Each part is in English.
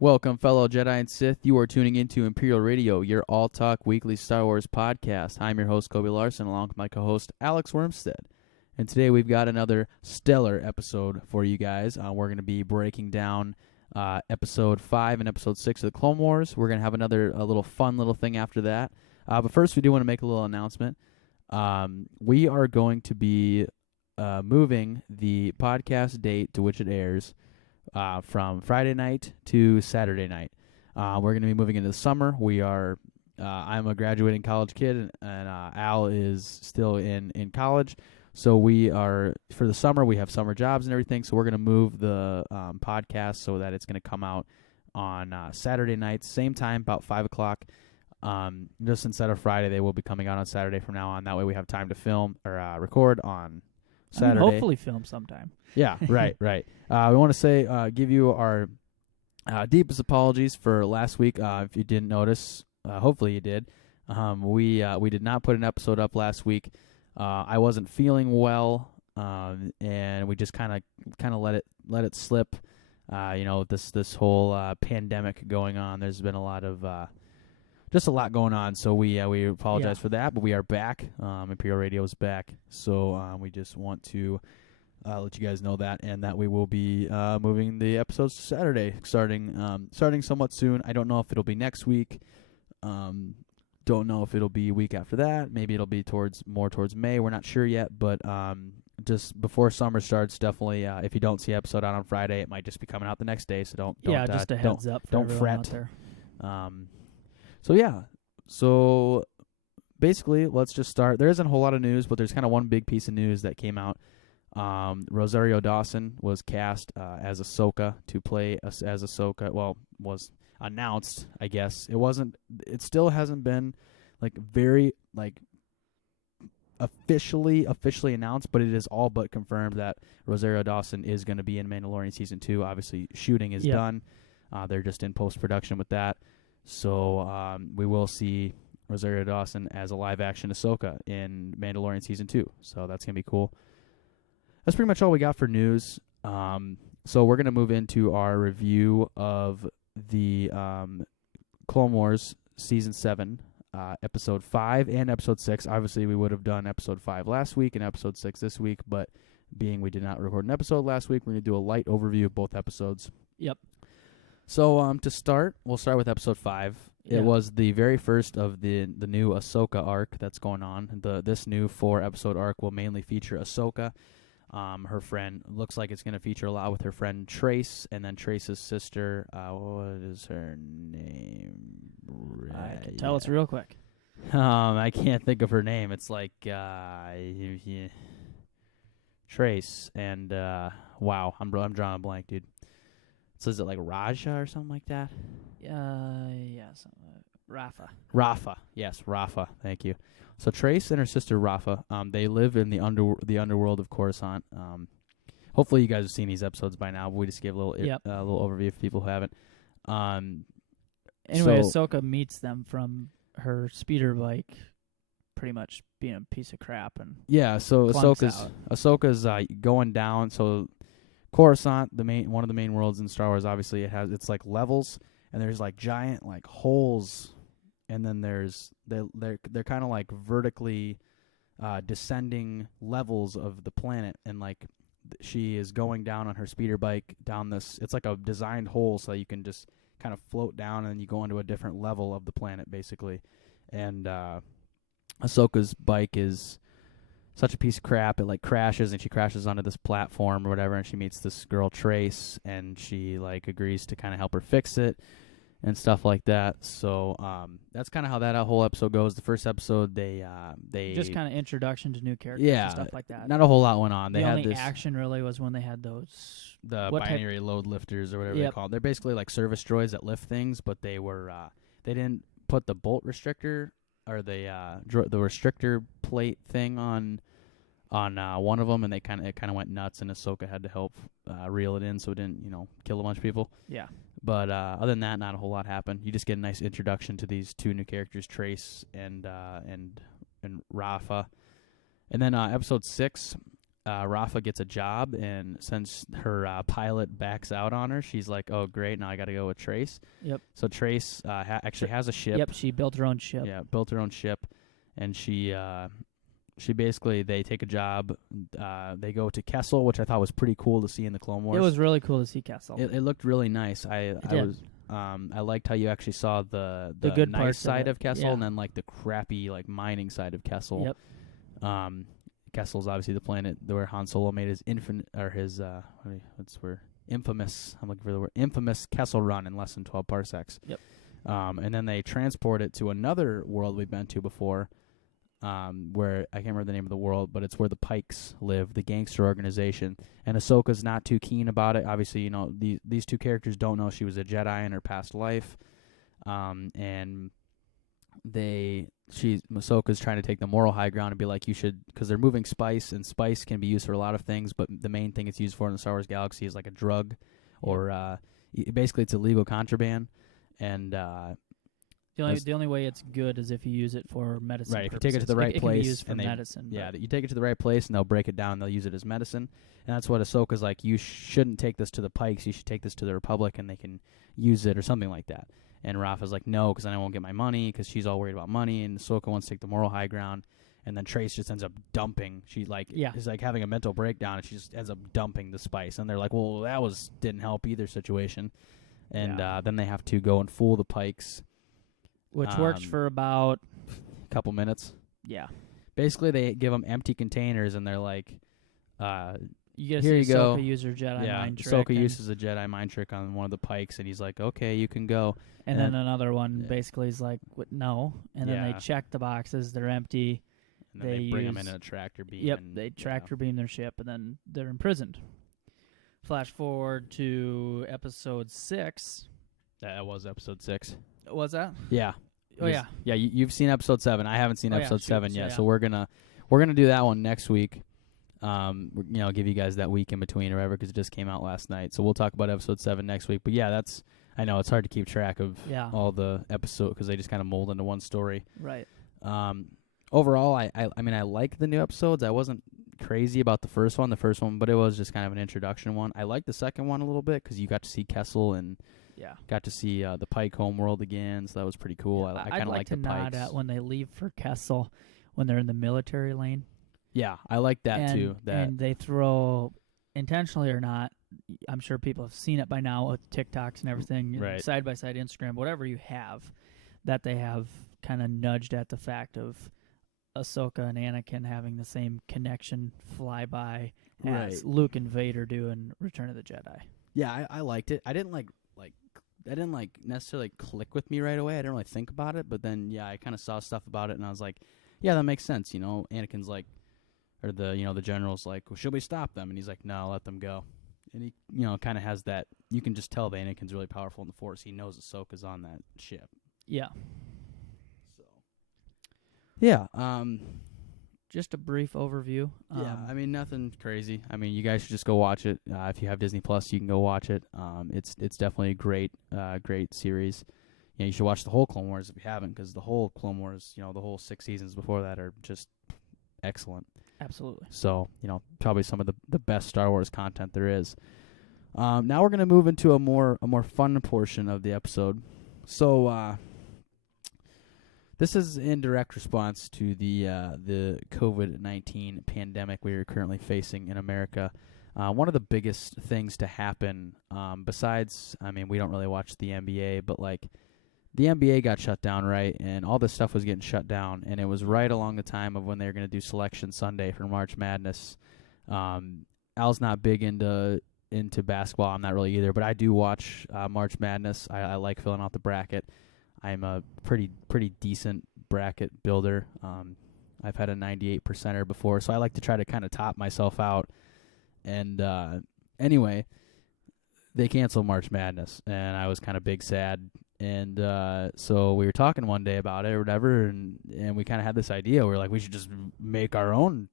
Welcome, fellow Jedi and Sith. You are tuning into Imperial Radio, your all-talk weekly Star Wars podcast. I'm your host, Kobe Larson, along with my co-host, Alex Wormstead. And today we've got another stellar episode for you guys. We're going to be breaking down Episode 5 and Episode 6 of the Clone Wars. We're going to have a little fun little thing after that. But first, we do want to make a little announcement. We are going to be moving the podcast date to which it airs from Friday night to Saturday night. We're going to be moving into the summer. I'm a graduating college kid, and Al is still in college. So for the summer, we have summer jobs and everything. So we're going to move the podcast so that it's going to come out on Saturday nights, same time, about 5 o'clock. Just instead of Friday, they will be coming out on Saturday from now on. That way we have time to film or record on Saturday. Hopefully film sometime. Yeah, right. We want to say, give you our deepest apologies for last week. If you didn't notice, hopefully you did. We did not put an episode up last week. I wasn't feeling well, and we just kind of let it slip. This whole pandemic going on. There's been a lot going on. So we apologize for that, but we are back. Imperial Radio is back. So we just want to let you guys know that, and that we will be moving the episodes to Saturday, starting somewhat soon. I don't know if it'll be next week. Don't know if it'll be a week after that. Maybe it'll be more towards May. We're not sure yet, but just before summer starts, definitely. If you don't see an episode out on Friday, it might just be coming out the next day. So don't just a heads up. Don't fret. Out there. So basically, let's just start. There isn't a whole lot of news, but there's kind of one big piece of news that came out. Rosario Dawson was cast as Ahsoka to play as Ahsoka. Well, was announced, I guess. It still hasn't been very officially announced, but it is all but confirmed that Rosario Dawson is going to be in Mandalorian Season 2. Obviously, shooting is done. They're just in post-production with that. So we will see Rosario Dawson as a live-action Ahsoka in Mandalorian Season 2. So that's going to be cool. That's pretty much all we got for news. So we're going to move into our review of the Clone Wars Season 7, Episode 5 and Episode 6. Obviously, we would have done Episode 5 last week and Episode 6 this week, but being we did not record an episode last week, we're going to do a light overview of both episodes. Yep. So to start, we'll start with Episode 5. It was the very first of the new Ahsoka arc that's going on. This new 4-episode arc will mainly feature Ahsoka. Her friend, looks like it's going to feature a lot with her friend Trace, and then Trace's sister, what is her name? I can tell it's real quick. I can't think of her name. It's like, Trace, and, wow, I'm drawing a blank, dude. So is it like Raja or something like that? Rafa. Rafa, yes, Rafa, thank you. So Trace and her sister Rafa, they live in the underworld of Coruscant. Hopefully you guys have seen these episodes by now, but we just gave a little overview for people who haven't. Anyway, Ahsoka meets them from her speeder bike, pretty much being a piece of crap, and so Ahsoka's going down. So Coruscant, one of the main worlds in Star Wars, obviously it's like levels, and there's like giant like holes. And then they're kind of like vertically descending levels of the planet, and she is going down on her speeder bike down this. It's like a designed hole so that you can just kind of float down, and you go into a different level of the planet basically. And Ahsoka's bike is such a piece of crap. It crashes, and she crashes onto this platform or whatever, and she meets this girl Trace, and she agrees to kind of help her fix it and stuff like that. So that's kind of how that whole episode goes. The first episode, they just kind of introduction to new characters and stuff like that. Not a whole lot went on. The only action really was when they had the binary load lifters or whatever they call them. They're basically like service droids that lift things, but they didn't put the bolt restrictor or the restrictor plate thing on one of them, and it kind of went nuts, and Ahsoka had to help reel it in so it didn't kill a bunch of people. Yeah. But other than that, not a whole lot happened. You just get a nice introduction to these two new characters, Trace and Rafa. And then episode 6, Rafa gets a job, and since her pilot backs out on her, she's like, "Oh, great! Now I got to go with Trace." Yep. So Trace actually has a ship. Yep. She built her own ship. Yeah, built her own ship, and she basically they take a job. They go to Kessel, which I thought was pretty cool to see in the Clone Wars. It was really cool to see Kessel. It looked really nice. I did. was I liked how you actually saw the good nice parts side of Kessel, yeah. and then like the crappy like mining side of Kessel. Yep. Kessel's obviously the planet where Han Solo made his infamous. I'm looking for the word infamous Kessel run in less than 12 parsecs. Yep. And then they transport it to another world we've been to before, where I can't remember the name of the world, but it's where the Pikes live, the gangster organization. And Ahsoka's not too keen about it. Obviously, you know, these two characters don't know she was a Jedi in her past life, and Ahsoka's trying to take the moral high ground and be like, you should, because they're moving spice, and spice can be used for a lot of things, but the main thing it's used for in the Star Wars galaxy is like a drug, or basically it's illegal contraband, and the only way it's good is if you use it for medicine. Right, if purposes. you take it to the right it place, can be used for and medicine. you take it to the right place, and they'll break it down, and they'll use it as medicine, and that's what Ahsoka's like. You shouldn't take this to the Pikes. You should take this to the Republic, and they can use it or something like that. And Rafa's like, no, because then I won't get my money, because she's all worried about money, and Ahsoka wants to take the moral high ground, and then Trace just ends up dumping. She is like having a mental breakdown, and she just ends up dumping the spice, and they're like, well, that didn't help either situation, and then they have to go and fool the Pikes, which works for about a couple minutes. Yeah. Basically, they give them empty containers, and they're like, you get to here see you go. Ahsoka use her Jedi mind trick. Ahsoka uses a Jedi mind trick on one of the Pikes, and he's like, okay, you can go. And then another one basically is like, no. And then they Yeah. check the boxes. They're empty. And then they bring them in a tractor beam. Yep, and, they tractor beam their ship, and then they're imprisoned. Flash forward to episode 6. That was episode 6. Was that? Yeah. Oh, yeah. Yeah, you've seen episode 7. I haven't seen episode 7 yet, yeah. so we're gonna do that one next week. Give you guys that week in between or whatever, because it just came out last night. So we'll talk about episode 7 next week. But yeah, I know it's hard to keep track of all the episodes because they just kind of mold into one story. Right. Overall, I mean, I like the new episodes. I wasn't crazy about the first one, but it was just kind of an introduction one. I liked the second one a little bit because you got to see Kessel and got to see the Pike homeworld again, so that was pretty cool. Yeah, I kind of like the Pikes. I'd like to nod at when they leave for Kessel, when they're in the military lane. Yeah, I like that too. And they throw, intentionally or not, I'm sure people have seen it by now with TikToks and everything, right. Side-by-side Instagram, whatever you have, that they have kind of nudged at the fact of Ahsoka and Anakin having the same connection flyby as Luke and Vader do in Return of the Jedi. Yeah, I liked it. I didn't necessarily click with me right away. I didn't really think about it, but then I kind of saw stuff about it, and I was like, yeah, that makes sense. You know, Anakin's like, or the general's like, well, should we stop them? And he's like, no, let them go. And he, kind of has that. You can just tell that Anakin's really powerful in the Force. He knows Ahsoka's on that ship. Yeah. So. Yeah. Just a brief overview. I mean, nothing crazy. I mean, you guys should just go watch it. If you have Disney Plus, you can go watch it. It's definitely a great series. You should watch the whole Clone Wars if you haven't, because the whole Clone Wars, the whole 6 seasons before that are just excellent. Absolutely. So, probably some of the best Star Wars content there is. Now we're going to move into a more fun portion of the episode. So, this is in direct response to the COVID-19 pandemic we are currently facing in America. One of the biggest things to happen, besides, I mean, we don't really watch the NBA, but the NBA got shut down, right? And all this stuff was getting shut down, and it was right along the time of when they were going to do Selection Sunday for March Madness. Al's not big into basketball. I'm not really either, but I do watch March Madness. I like filling out the bracket. I'm a pretty decent bracket builder. I've had a 98%er before, so I like to try to kind of top myself out. And anyway, they canceled March Madness, and I was kind of big sad. And so we were talking one day about it or whatever, and we kind of had this idea. We were like, we should just make our own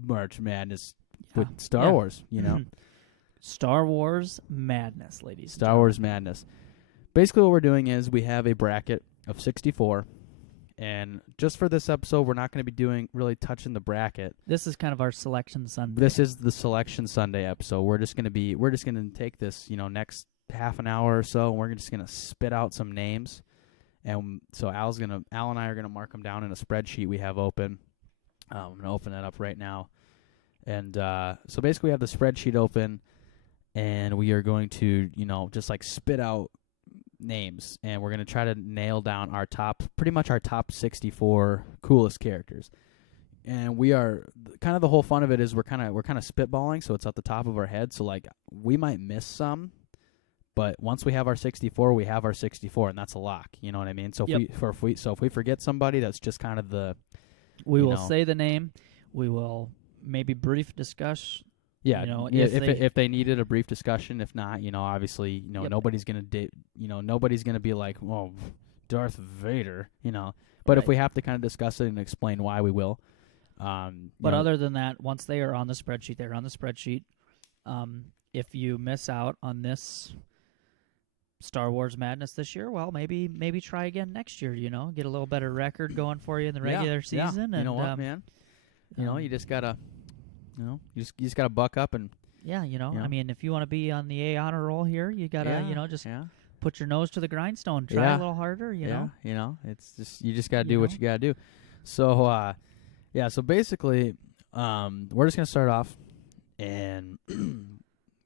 March Madness with Star Wars, Star Wars Madness, ladies. Star Wars Madness. Basically what we're doing is we have a bracket of 64, And just for this episode, we're not going to be really touching the bracket. This is kind of our Selection Sunday. This is the Selection Sunday episode. We're just going to take this, next half an hour or so, and we're just going to spit out some names. And so Al and I are going to mark them down in a spreadsheet we have open. I'm going to open that up right now. And so basically we have the spreadsheet open, and we are going to, just like spit out names, and we're going to try to nail down pretty much our top 64 coolest characters. And we are kind of, the whole fun of it is we're kind of spitballing, so it's at the top of our head. So like we might miss some, but once we have our 64, we have our 64, and that's a lock. You know what I mean? So if we forget somebody, that's just kind of the. We will say the name. We will maybe brief discuss. Yeah, if they needed a brief discussion. If not, obviously, nobody's gonna nobody's gonna be like, well, Darth Vader, But if we have to kind of discuss it and explain why, we will. But other than that, once they are on the spreadsheet, they're on the spreadsheet. If you miss out on this Star Wars Madness this year, well, maybe try again next year. Get a little better record going for you in the regular season. Yeah. You know what, man? You just gotta. You just gotta buck up and. Yeah, I mean, if you want to be on the A honor roll here, you gotta, just put your nose to the grindstone, try a little harder, you know. It's just you just gotta do what you gotta do. So, so basically, we're just gonna start off, and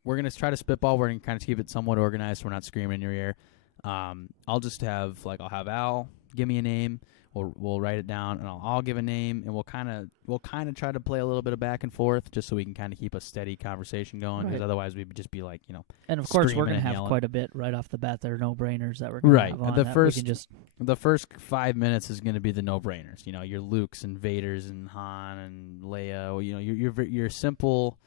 we're gonna try to spitball. We're gonna kind of keep it somewhat organized, so we're not screaming in your ear. I'll have Al give me a name. We'll write it down, and I'll give a name, and we'll kind of try to play a little bit of back and forth, just so we can kind of keep a steady conversation going. Because otherwise, we'd just be like, And of course, we're gonna have quite a bit right off the bat that are no-brainers that we're gonna have on. The first 5 minutes is gonna be the no-brainers. Your Lukes and Vaders and Han and Leia. Your simple.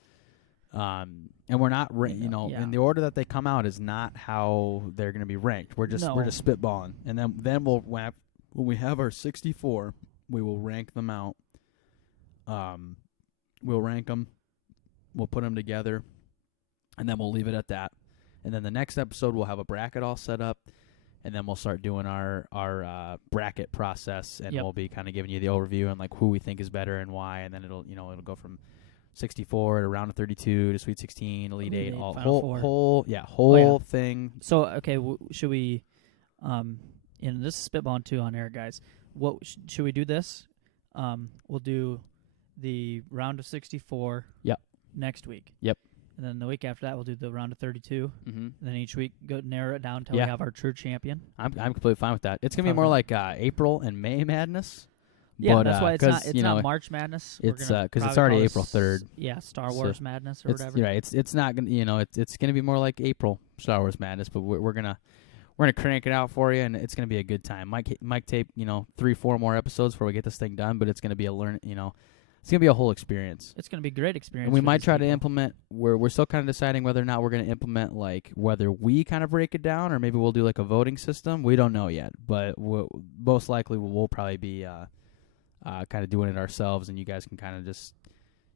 And we're not, in the order that they come out is not how they're gonna be ranked. We're just spitballing, and then we'll. When we have our 64, we will rank them out. We'll rank them. We'll put them together, and then we'll leave it at that. And then the next episode, we'll have a bracket all set up, and then we'll start doing our bracket process, and we'll be kind of giving you the overview and like who we think is better and why. And then it'll go from 64 to round of 32 to Sweet 16, Elite 8, whole thing. So okay, should we? And this is spitballing too on air, guys. What should we do this? We'll do the round of 64 next week. Yep. And then the week after that, we'll do the round of 32. Mm-hmm. And then each week, narrow it down until we have our true champion. I'm completely fine with that. It's going to be more like April and May Madness. Yeah, but, that's why it's not March Madness. It's because it's already April 3rd. Yeah, Star Wars Madness or whatever. Right. It's not going to, it's going to be more like April Star Wars Madness, but we're going to crank it out for you, and it's going to be a good time. Might take 3-4 more episodes before we get this thing done, but it's going to be it's going to be a whole experience. It's going to be a great experience. And we might try to implement. We're still kind of deciding whether or not we're going to implement whether we kind of break it down, or maybe we'll do a voting system. We don't know yet, but most likely we'll probably be kind of doing it ourselves, and you guys can kind of just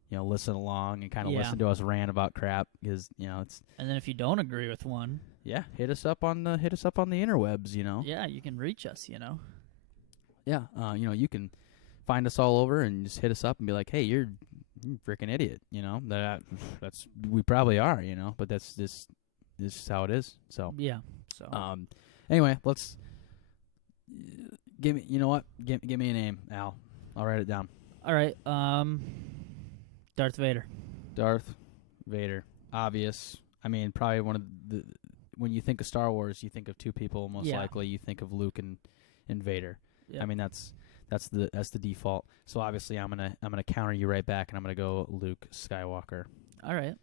listen along and kind of listen to us rant about crap, because it's. And then if you don't agree with one. Yeah, hit us up on the interwebs, Yeah, you can reach us, Yeah, you can find us all over and just hit us up and be like, "Hey, you're a freaking idiot," That's we probably are, but that's just how it is. So yeah. So anyway, let's give me. You know what? Give me a name, Al. I'll write it down. All right. Darth Vader. Darth Vader. Obvious. I mean, probably one of the. When you think of Star Wars, you think of two people. Most likely, you think of Luke and Vader. Yep. I mean, that's the default. So obviously, I'm gonna counter you right back, and I'm gonna go Luke Skywalker. All right,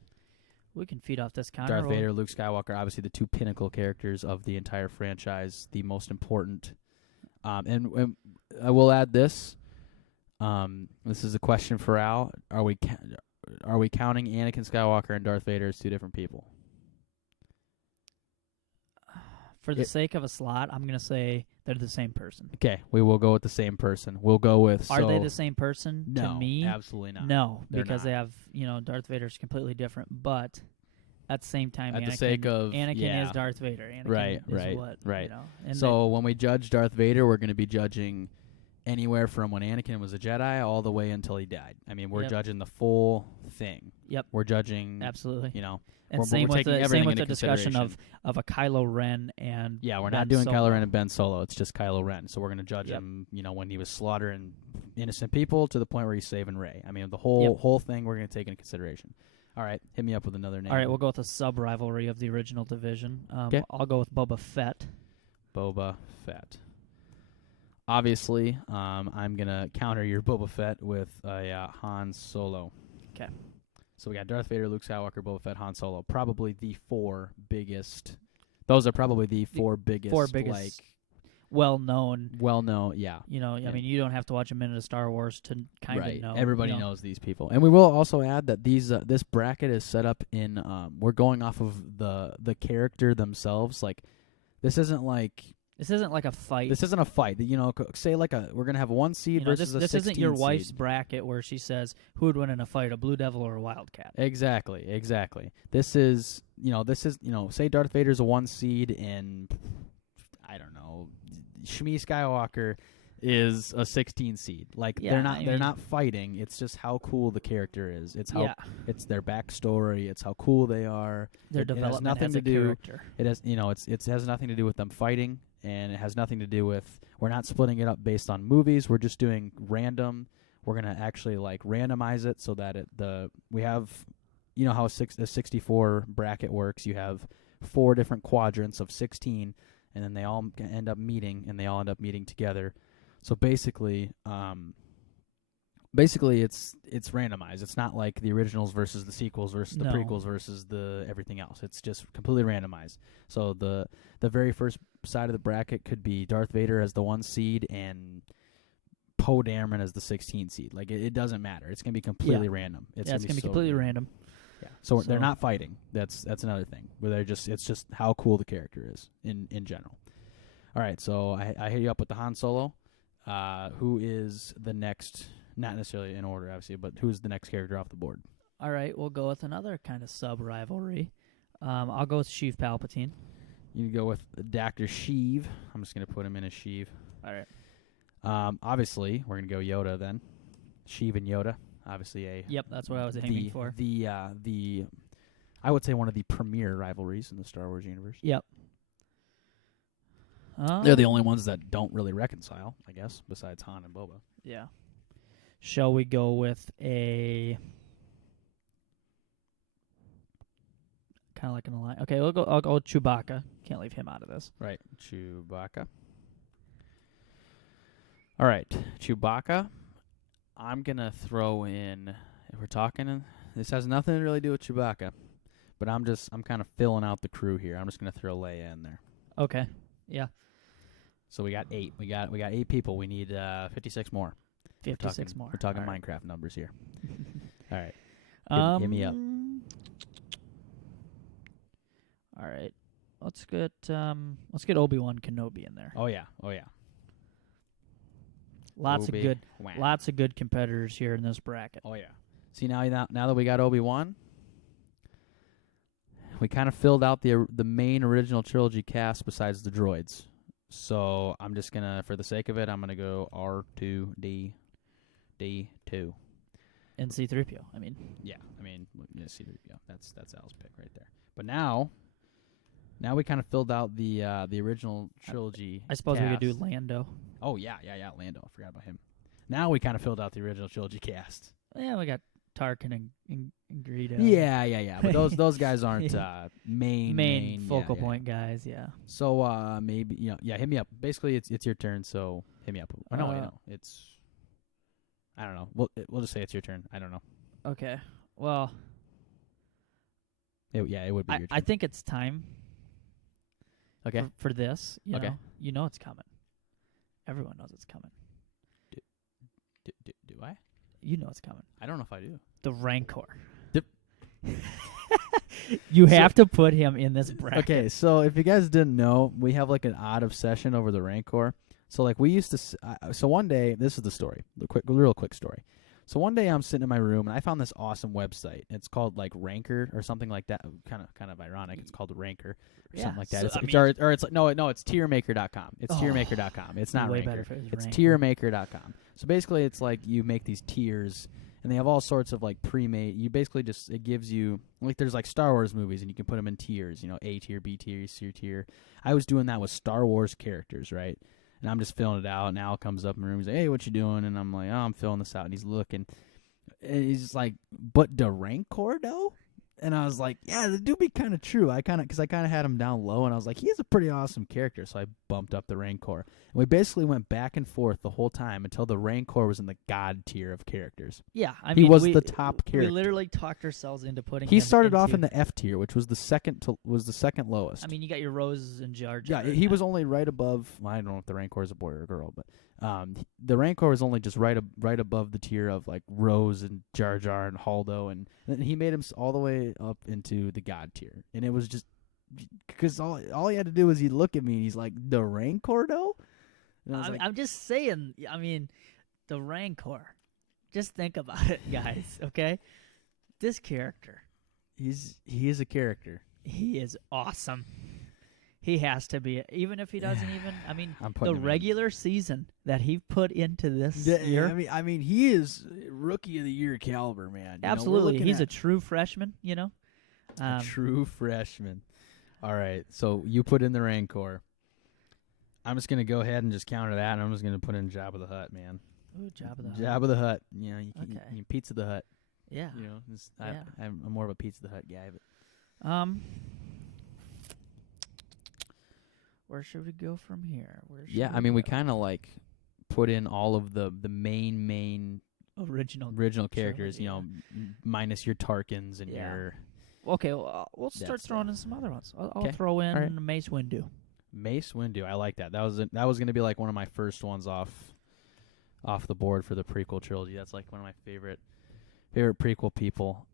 we can feed off this counter. Darth Vader, Luke Skywalker, obviously the two pinnacle characters of the entire franchise, the most important. And I will add this. This is a question for Al. Are we counting Anakin Skywalker and Darth Vader as two different people? For the sake of a slot, I'm going to say they're the same person. Okay, we will go with the same person. We'll go with... Are they the same person to me? No, absolutely not. No, because they have, Darth Vader's completely different, but at the same time, Anakin is Darth Vader. Anakin right. is what, Right. And so when we judge Darth Vader, we're going to be judging anywhere from when Anakin was a Jedi all the way until he died. I mean, we're Yep. judging the full thing. Yep. We're judging, Absolutely. you know. And we're same with taking the everything into discussion consideration. of a Kylo Ren and Yeah, we're Ben not doing Solo. Kylo Ren and Ben Solo. It's just Kylo Ren. So we're going to judge Yep. him, you know, when he was slaughtering innocent people to the point where he's saving Rey. I mean, the whole thing we're going to take into consideration. All right, hit me up with another name. All right, we'll go with a sub-rivalry of the original division. 'Kay. I'll go with Boba Fett. Boba Fett. Obviously, I'm going to counter your Boba Fett with a Han Solo. Okay. So we got Darth Vader, Luke Skywalker, Boba Fett, Han Solo. Probably the four biggest. Those are probably the four biggest. Like, well-known. Well-known, yeah. You know, I mean, you don't have to watch a minute of Star Wars to kind of know. Everybody knows these people. And we will also add that this bracket is set up in we're going off of the character themselves. Like, this isn't like a fight. This isn't a fight. You know, say like we're going to have a 1 seed versus a 16 this isn't your seed. wife's bracket where she says who would win in a fight, a Blue Devil or a Wildcat. Exactly. This is, say Darth Vader's a 1 seed and I don't know, Shmi Skywalker is a 16 seed. Like, they're not fighting. It's just how cool the character is. It's how it's their backstory. It's how cool they are. Their development as a character. It has it has nothing to do with them fighting, and it has nothing to do with, we're not splitting it up based on movies. We're just doing random. We're gonna actually like randomize it so that we have, you know how a 64 bracket works. You have 4 different quadrants of 16, and then they all end up meeting, and they all end up meeting together. So basically, it's randomized. It's not like the originals versus the sequels versus the prequels versus the everything else. It's just completely randomized. So the very first side of the bracket could be Darth Vader as the 1 seed and Poe Dameron as the 16 seed. Like, it doesn't matter. It's gonna be completely random. It's gonna be completely random. Yeah. So they're not fighting. That's another thing. Where it's just how cool the character is in general. All right. So I hit you up with the Han Solo. Who is the next? Not necessarily in order, obviously, but who's the next character off the board? All right, we'll go with another kind of sub-rivalry. I'll go with Sheev Palpatine. You can go with Dr. Sheev. I'm just going to put him in as Sheev. All right. Obviously, we're going to go Yoda then. Sheev and Yoda. Obviously Yep, that's what I was aiming for. I would say one of the premier rivalries in the Star Wars universe. Yep. They're the only ones that don't really reconcile, I guess, besides Han and Boba. Yeah. Shall we go with a kind of like an alliance? Okay, I'll go with Chewbacca. Can't leave him out of this. Right, Chewbacca. All right, Chewbacca. I'm gonna throw in. If we're talking, this has nothing to really do with Chewbacca, but I'm kind of filling out the crew here. I'm just gonna throw Leia in there. Okay. Yeah. So we got 8. We got 8 people. We need 56 more. 56 more. We're talking All right. Minecraft numbers here. All right. Hit me up. All right. Let's get Obi-Wan Kenobi in there. Oh yeah. Lots of good competitors here in this bracket. Oh yeah. See, now that we got Obi-Wan, we kind of filled out the main original trilogy cast besides the droids. So I'm just gonna, for the sake of it, I'm gonna go R2D2. And C-3PO. I mean, C-3PO. That's Al's pick right there. But now we kind of filled out the original trilogy. I suppose cast. we could do Lando. Oh yeah, Lando. I forgot about him. Now we kind of filled out the original trilogy cast. Yeah, we got Tarkin and Greedo. Yeah. But those guys aren't main focal point guys. Yeah. So maybe hit me up. Basically, it's your turn. So hit me up. It's. I don't know. We'll just say it's your turn. I don't know. Okay. Well. It would be your turn. I think it's time. Okay. For this, okay. You know it's coming. Everyone knows it's coming. Do I? You know it's coming. I don't know if I do. The Rancor. You have to put him in this bracket. Okay, so if you guys didn't know, we have like an odd obsession over the Rancor. So like we used to. So one day, this is the story. Real quick story. So one day I'm sitting in my room and I found this awesome website. It's called like Ranker or something like that. Kind of ironic. It's called Ranker or something like that. So, It's like no, it's tiermaker.com. It's tiermaker.com. It's not way Ranker. better if it was It's Ranker. tiermaker.com. So basically it's like you make these tiers and they have all sorts of like pre-made. You basically it gives you like there's like Star Wars movies and you can put them in tiers, A tier, B tier, C tier. I was doing that with Star Wars characters, right? And I'm just filling it out, and Al comes up in the room and he's like, "Hey, what you doing?" And I'm like, "Oh, I'm filling this out." And he's looking, and he's like, "But the Rancor, though?" And I was like, "Yeah, that do be kind of true." Because I kind of had him down low, and I was like, "He is a pretty awesome character." So I bumped up the Rancor, and we basically went back and forth the whole time until the Rancor was in the God tier of characters. Yeah, He was the top character. We literally talked ourselves into putting. He him started off into- in the F tier, which was the second lowest. I mean, you got your Rose and Jar Jar. Yeah, he was only right above. Well, I don't know if the Rancor is a boy or a girl, but the Rancor was only just right above the tier of like Rose and Jar Jar and Haldo, and then he made him all the way up into the God tier, and it was just because all he had to do was he'd look at me and he's like, "The Rancor, though." And I was like, I'm just saying. I mean, the Rancor. Just think about it, guys. Okay, this character. he is a character. He is awesome. He has to be, even if he doesn't even. I mean, I'm the putting him in. regular season that he put into this Yeah, year. I mean, he is rookie of the year caliber, man. Absolutely, he's a true freshman. A true freshman. All right, so you put in the Rancor. I'm just gonna go ahead and just counter that, and I'm just gonna put in Jabba the Hutt, man. Ooh, Jabba the Hutt. Jabba the Hutt. You Okay. can Pizza the Hut. Yeah. Yeah. I'm more of a Pizza the Hut guy, but where should we go from here? I mean, we kind of like put in all of the main original characters, trilogy, minus your Tarkins and Yeah. your Okay, well, we'll start That's throwing in some other ones. I'll Okay. throw in All right. Mace Windu. Mace Windu. I like that. That was gonna be like one of my first ones off the board for the prequel trilogy. That's like one of my favorite prequel people.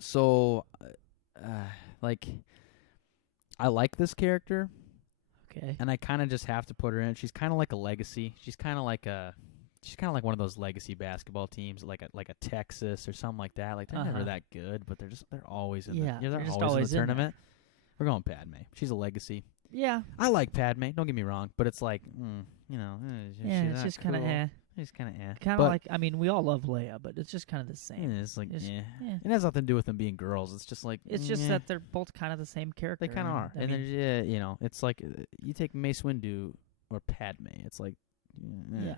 So like I like this character, Okay. and I kind of just have to put her in. She's kind of like a legacy. She's kind of like one of those legacy basketball teams, like a Texas or something like that. Like they're never that good, but they're always in Yeah, they're they're just always always in the in there. tournament. We're going Padme. She's a legacy. Yeah. I like Padme. Don't get me wrong, but it's like, It's just kind of She's kind of Kind of like, I mean, we all love Leia, but it's just kind of the same. it's like, Just- yeah. yeah. It has nothing to do with them being girls. It's just like, It's just that they're both kind of the same character. they kind of are. I And mean, they're, it's like you take Mace Windu or Padme. It's like, Yeah.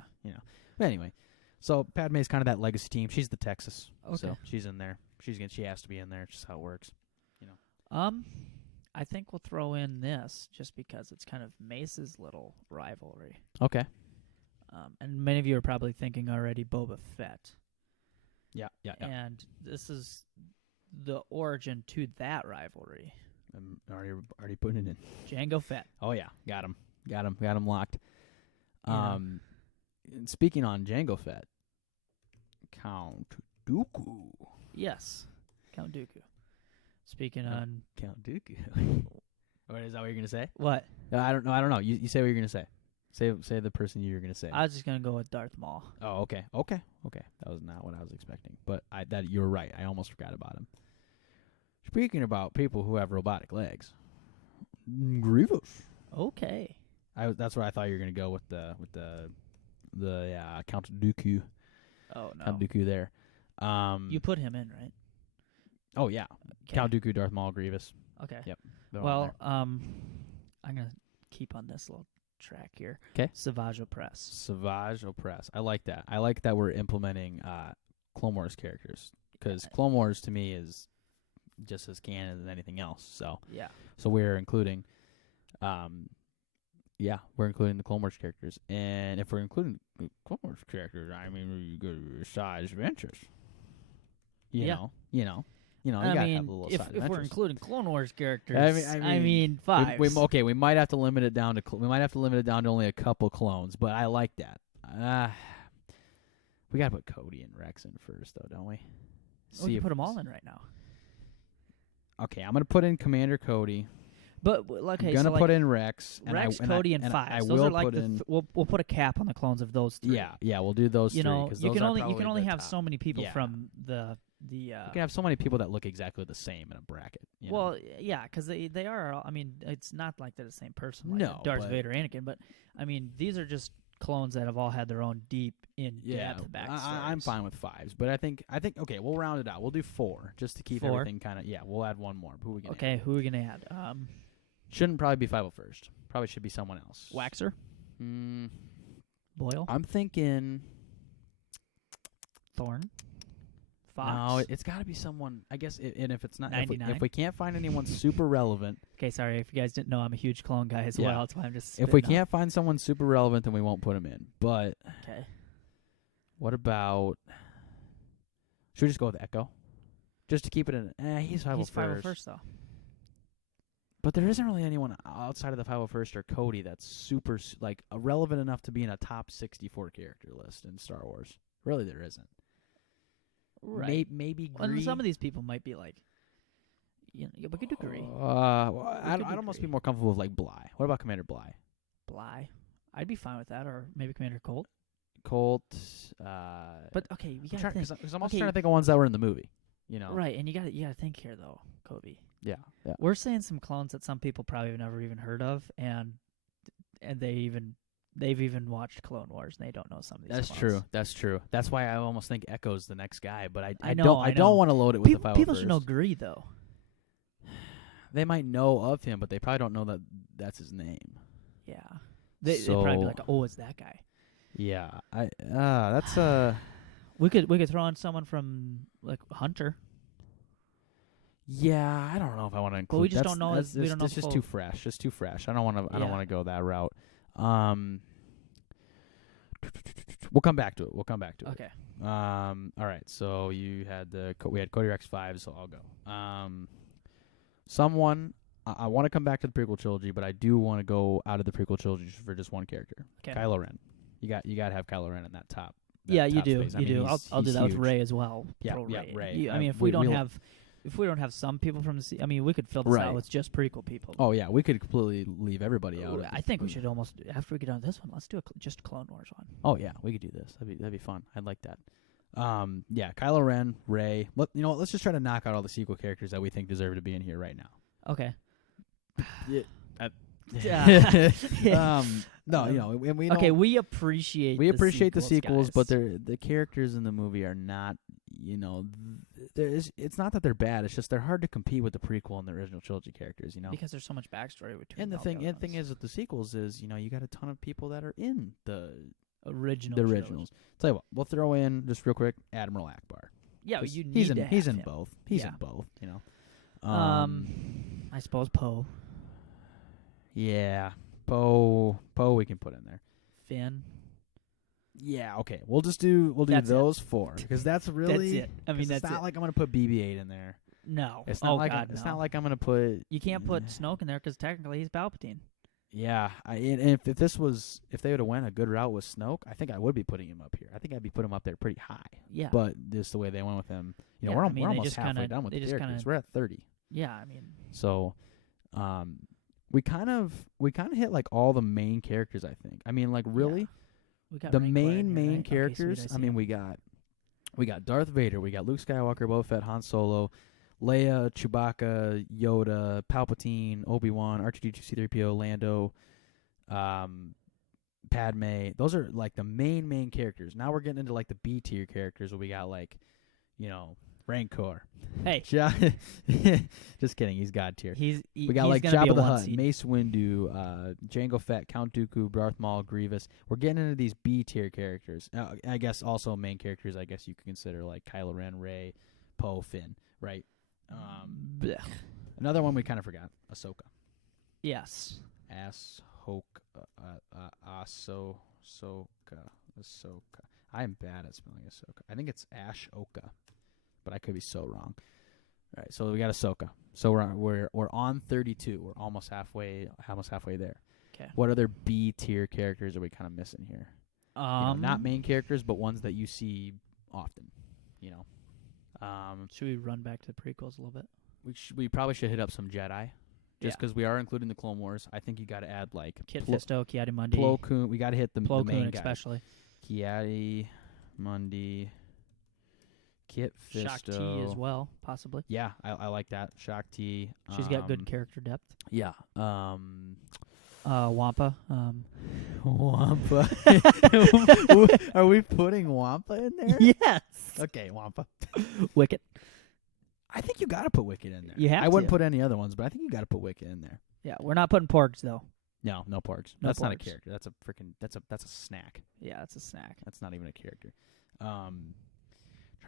But anyway, so Padme's kind of that legacy team. She's the Texas, so Okay. she's in there. She has to be in there. It's just how it works. I think we'll throw in this just because it's kind of Mace's little rivalry. Okay. And many of you are probably thinking already Boba Fett. Yeah. And this is the origin to that rivalry. I'm already putting it in. Jango Fett. Oh yeah, got him locked. Yeah. And speaking on Jango Fett, Count Dooku. Yes. Count Dooku. Speaking on Count Dooku. What is that? What you're gonna say? what? I don't know. You say what you're gonna say. Say the person you're gonna say. I was just gonna go with Darth Maul. Oh, okay. That was not what I was expecting, but you're right. I almost forgot about him. Speaking about people who have robotic legs, Grievous. Okay. That's where I thought you were gonna go with the Count Dooku. Oh no. Count Dooku there. You put him in, right? Oh yeah. Okay. Count Dooku, Darth Maul, Grievous. Okay. Yep. They're all Well, there. I'm gonna keep on this little track here. 'Kay. Savage Opress. Savage Opress. I like that. I like that we're implementing Clone Wars characters, because Clone Wars to me is just as canon as anything else. So Yeah. we're including, we're including the Clone Wars characters, and if we're including the Clone Wars characters, I mean, you go to your side adventures. You know, you I gotta mean, have a little if side we're adventures. including Clone Wars characters, I mean, five. We might have to limit it down to only a couple clones, but I like that. We gotta put Cody and Rex in first, though, don't we? We can put them all in right now. Okay, I'm gonna put in Commander Cody. But okay, I'm gonna so put in Rex, Rex, Cody, and Fives. I Those will are like put in. we'll put a cap on the clones of those three. Yeah, we'll do those you three. know, you those can are only probably have top. so many people Yeah. from the. You can have so many people that look exactly the same in a bracket. You know? Yeah, because they are. I mean, it's not like they're the same person. Like No, Darth but- Vader, Anakin, but I mean, these are just clones that have all had their own deep, in-depth backstories. I'm fine with 5s, but I think okay, we'll round it out. We'll do 4 just to keep 4? everything kind of. Yeah, we'll add one more. Who are we gonna? Okay, add? who are we gonna add? Shouldn't probably be 501st. Probably should be someone else. Waxer, Boyle, I'm thinking. Thorn, Fox. No, it's got to be someone. I guess, and if it's not, if 99? we can't find anyone super relevant, Okay, sorry if you guys didn't know, I'm a huge clone guy as Yeah. well. That's why I'm just. if we spitting out. can't find someone super relevant, then we won't put him in. But Okay. what about? Should we just go with Echo? Just to keep it in. He's 501st. He's 501st though. But there isn't really anyone outside of the 501st or Cody that's super relevant enough to be in a top 64 character list in Star Wars. Really, there isn't. Right. Maybe And Gree. some of these people might be like, we could do Gree. I'd do almost be Gree. more comfortable with Bly. What about Commander Bly? Bly. I'd be fine with that, or maybe Commander Colt. Colt. But okay, you gotta think. Because I'm also Okay. trying to think of ones that were in the movie. You know. Right, and you gotta think here though, Kobe. Yeah. We're saying some clones that some people probably have never even heard of, and they've even watched Clone Wars and they don't know some of these. That's clones. true. That's true. That's why I almost think Echo's the next guy. But I know. don't want to load it with the 501st. People should know Gree though. They might know of him, but they probably don't know that that's his name. Yeah, they'd probably be So- like, "Oh, it's that guy." Yeah. That's We could throw in someone from like Hunter. Yeah, I don't know if I want to include. we just don't know That's, we don't know It's just full- too fresh. Just too fresh. I don't want to. I don't Yeah. want to go that route. We'll come back to it. Okay. All right. So you had we had Cody Rex 5, so I'll go. Someone I want to come back to the prequel trilogy, but I do want to go out of the prequel trilogy for just one character. Okay. Kylo Ren. You got to have Kylo Ren in that top. Yeah, you top do. space. I You mean, do. I'll do he's that with huge. Ray as well. Yeah, Throw yeah, Ray. I mean, if we we don't we'll- have some people from the, I mean, we could fill this Right. out with just prequel people. Oh yeah, we could completely leave everybody out. I think we should almost after we get done with this one, let's do just Clone Wars one. Oh yeah, we could do this. That'd be fun. I'd like that. Yeah, Kylo Ren, Rey. You know what? Let's just try to knock out all the sequel characters that we think deserve to be in here right now. Okay. No, you know, and we Okay, don't- we appreciate the sequels, but guys. the characters in the movie are not. You know, it's not that they're bad. It's just they're hard to compete with the prequel and the original trilogy characters. You know, because there's so much backstory between. and the all thing other thing ones. is with the sequels is you got a ton of people that are in the originals. originals. Tell you what, we'll throw in just real quick Admiral Akbar. Yeah, 'Cause you need he's to in have he's in him. both. He's Yeah. in both. You know. I suppose Poe, Yeah, Poe we can put in there. Finn. Yeah, okay. We'll do That's it. those 4 because that's really That's it. I mean, 'cause that's it's not it. like I'm gonna put BB-8 in there. No, It's not like God, it's no. not like I'm gonna put. You can't put Snoke in there because technically he's Palpatine. Yeah, and if they would have went a good route with Snoke, I think I would be putting him up here. I think I'd be putting him up there pretty high. Yeah, But just the way they went with him, Yeah, we're I mean, we're they almost just halfway kinda- done with they the just characters. kinda- We're at 30. yeah. I mean, So, we kind of hit like all the main characters. I think. I mean, like really. yeah. We got The Rancor in main here, right? Okay, characters. sweet, I see mean, him. we got Darth Vader, we got Luke Skywalker, Boba Fett, Han Solo, Leia, Chewbacca, Yoda, Palpatine, Obi-Wan, R2-D2, C-3PO, Lando, Padme. Those are like the main characters. Now we're getting into like the B tier characters where we got like, Rancor. Hey, Just kidding. He's God tier. we We got like gonna be Jabba a the one Hutt, seed. Mace Windu, Jango Fett, Count Dooku, Darth Maul, Grievous. We're getting into these B tier characters. I guess also main characters. I guess you could consider like Kylo Ren, Rey, Poe, Finn. Right. Blech. Another one we kind of forgot. Ahsoka. Yes. Ahsoka. I am bad at spelling Ahsoka. I think it's Ashoka, but I could be so wrong. All right, so we got Ahsoka. So we're on 32. We're almost halfway there. Okay. What other B tier characters are we kind of missing here? Not main characters, but ones that you see often. Should we run back to the prequels a little bit? We probably should hit up some Jedi. just because we are including the Clone Wars. I think you got to add like Kit Fisto, Ki-Adi-Mundi. Plo Koon. We got to hit the Plo main Koon guys. especially. Ki-Adi-Mundi, Kit Fisto. Shakti as well, possibly. Yeah, I like that. Shakti. She's got good character depth. Yeah. Wampa. Wampa. Are we putting Wampa in there? Yes. Okay, Wampa. Wicket. I think you got to put Wicket in there. You have I wouldn't to. put any other ones, but I think you got to put Wicket in there. Yeah, we're not putting Porgs though. No Porgs. No That's not a Porgs. character. That's a freaking. That's a snack. Yeah, it's a snack. That's not even a character. Trying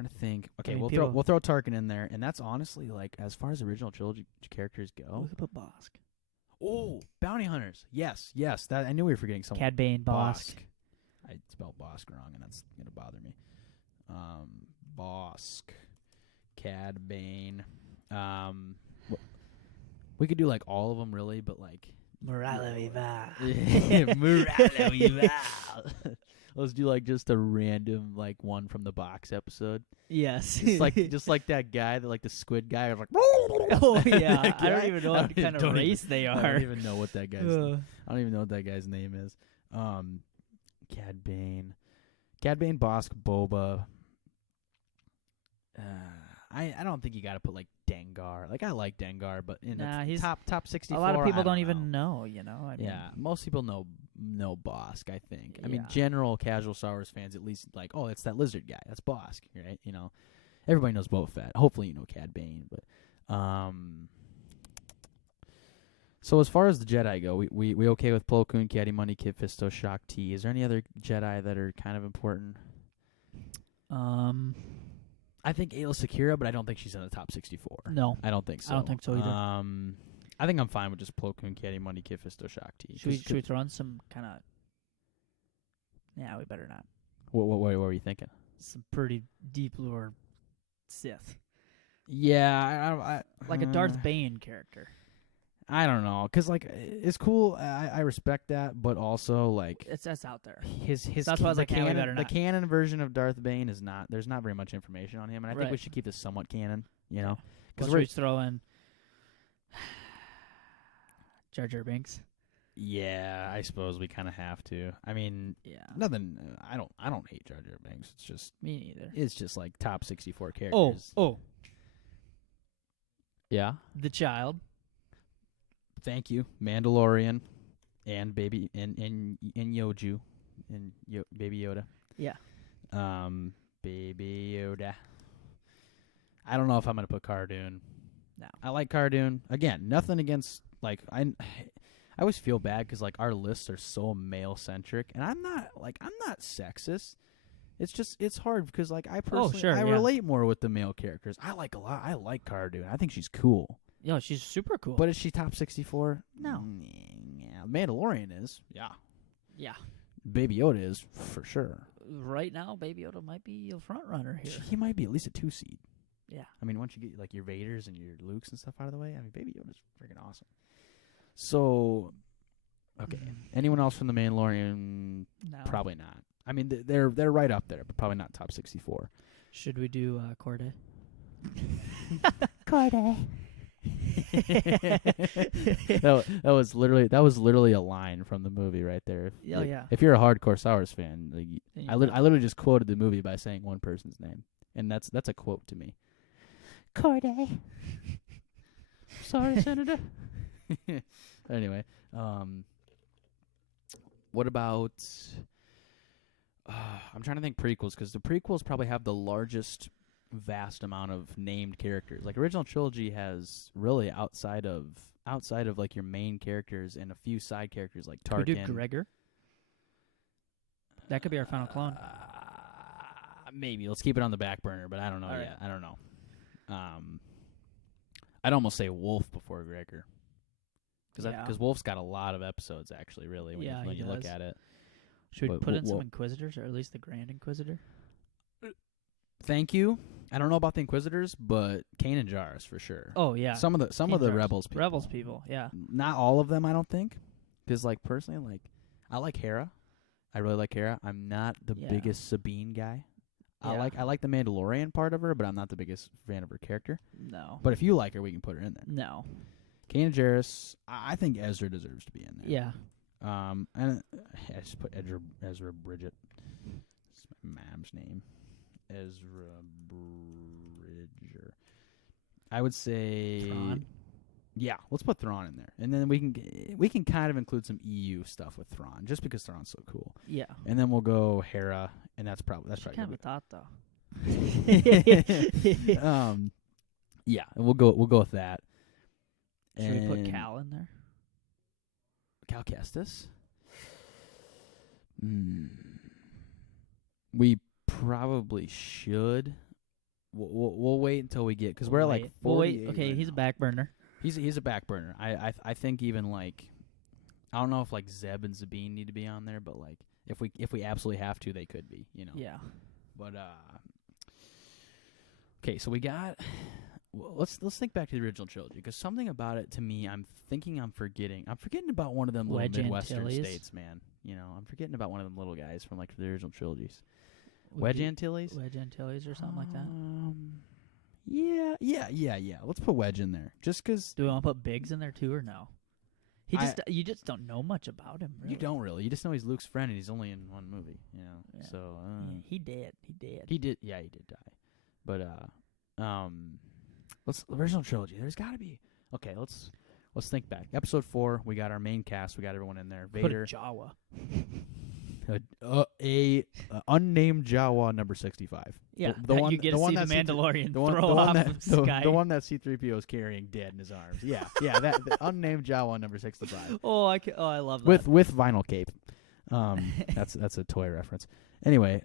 to think. Okay, I mean, we'll throw Tarkin in there, and that's honestly like as far as original trilogy characters go. We could put Bosk. Oh, bounty hunters. Yes. That I knew we were forgetting someone. Cad Bane, Bosk. I spelled Bosk wrong, and that's gonna bother me. Bosk, Cad Bane. We could do like all of them, really, but like Morale Vival. Morale Vival. Let's do like just a random like one from the box episode. Yes. just like that guy, the squid guy. Was like, oh yeah, that I don't guy? even know what kind of race they are. I don't even know what that guy's. I don't even know what that guy's name is. Cad Bane, Bosk, Boba. I don't think you got to put like Dengar. Like I like Dengar, but in he's top 64. A lot of people don't even know. You know. I mean, yeah, most people know Bosk. I think. I mean, Yeah. general casual Star Wars fans at least like, oh, it's that lizard guy. That's Bosk, right? You know, everybody knows Boba Fett. Hopefully, you know Cad Bane, but So as far as the Jedi go, we okay with Plo Koon, Ki-Adi-Mundi, Kit Fisto, Shakti. Is there any other Jedi that are kind of important? I think Aayla Secura, but I don't think she's in the top 64. No, I don't think so. I don't think so either. I think I'm fine with just Plo Koon, Ki-Adi-Mundi, Kit Fisto, Shakti. Should we throw in some kind of? Yeah, we better not. What were you thinking? Some pretty deep lore Sith, Yeah, I like a Darth Bane character. I don't know, cause like it's cool. I respect that, but also like That's out there. his That's why I was like, yeah, we better the not. canon version of Darth Bane is not. There's not very much information on him, and I think we Right. should keep this somewhat canon. You know, Because we're we throw in Jar Jar Binks. yeah. I suppose we kind of have to. I mean, Yeah, nothing. I don't hate Jar Jar Binks. It's just me neither. it's just like top 64 characters. Oh, Yeah. the child. Thank you, Mandalorian, and baby and Yoju, and Baby Yoda. Yeah. Baby Yoda. I don't know if I'm gonna put Cardoon. No. I like Cardoon. Again, nothing against like I always feel bad because like our lists are so male centric, and I'm not sexist. It's just it's hard because like I personally I relate more with the male characters. I like Cardoon. I think she's cool. Yo, she's super cool. But is she top 64? No. Yeah, Mandalorian is. Yeah. Yeah. Baby Yoda is for sure. Right now, Baby Yoda might be a front runner here. He might be at least a 2 seed. Yeah. I mean, once you get like your Vaders and your Lukes and stuff out of the way, I mean, Baby Yoda's freaking awesome. So, okay. Anyone else from the Mandalorian? No. Probably not. I mean, they're right up there, but probably not top 64. Should we do Corday? Corday. that was literally a line from the movie right there. If you're a hardcore Star Wars fan, like, I literally just quoted the movie by saying one person's name, and that's a quote to me. Corday. Sorry, Senator. Anyway, what about? I'm trying to think prequels because the prequels probably have the largest vast amount of named characters. Like original trilogy has really outside of like your main characters and a few side characters like Tarkin. Could we do Gregor? That could be our final clone. Maybe let's keep it on the back burner, but I don't know All yet. right. I don't know. I'd almost say Wolf before Gregor because Wolf's got a lot of episodes actually. Really, when you look at it. Should we put in some Inquisitors, or at least the Grand Inquisitor? Thank you. I don't know about the Inquisitors, but Kanan Jarrus for sure. Oh yeah, some of the Rebels people. Yeah, not all of them. I don't think, because like personally, like I like Hera. I really like Hera. I'm not the biggest Sabine guy. Yeah. I like the Mandalorian part of her, but I'm not the biggest fan of her character. No. But if you like her, we can put her in there. No. Kanan Jarrus. I think Ezra deserves to be in there. Yeah. And I just put Ezra Bridget. It's my mom's name. Ezra Bridger. I would say Thrawn. Yeah, let's put Thrawn in there, and then we can kind of include some EU stuff with Thrawn, just because Thrawn's so cool. Yeah. And then we'll go Hera, and that's probably Kind of a thought though. Yeah, and we'll go with that. Should we put Cal in there? Cal Kestis? We probably should. We'll wait until we get, because we're like 48. We'll wait. Okay, right he's now. a back burner. He's a back burner. I think even like, I don't know if like Zeb and Sabine need to be on there, but like if we absolutely have to, they could be. Yeah. But okay, so we got. Let's think back to the original trilogy, because something about it to me, I'm forgetting. I'm forgetting about one of them little Wedge Midwestern Antilles. states, man. I'm forgetting about one of them little guys from like the original trilogies. Wedge Antilles? Wedge Antilles or something like that. Yeah. Let's put Wedge in there, just because. Do we want to put Biggs in there too, or no? You just don't know much about him. Really. You don't really. You just know he's Luke's friend, and he's only in one movie. Yeah. So he did. He did. Yeah, he did die. But let's original trilogy. There's got to be. Okay, let's think back. Episode 4, we got our main cast. We got everyone in there. Vader, put a Jawa. a unnamed Jawa number 65. Yeah, the one you get to see the Mandalorian throw off the sky. The one that C-3PO is carrying dead in his arms. Yeah, that the unnamed Jawa number 65. I love that. With vinyl cape. That's a toy reference. Anyway,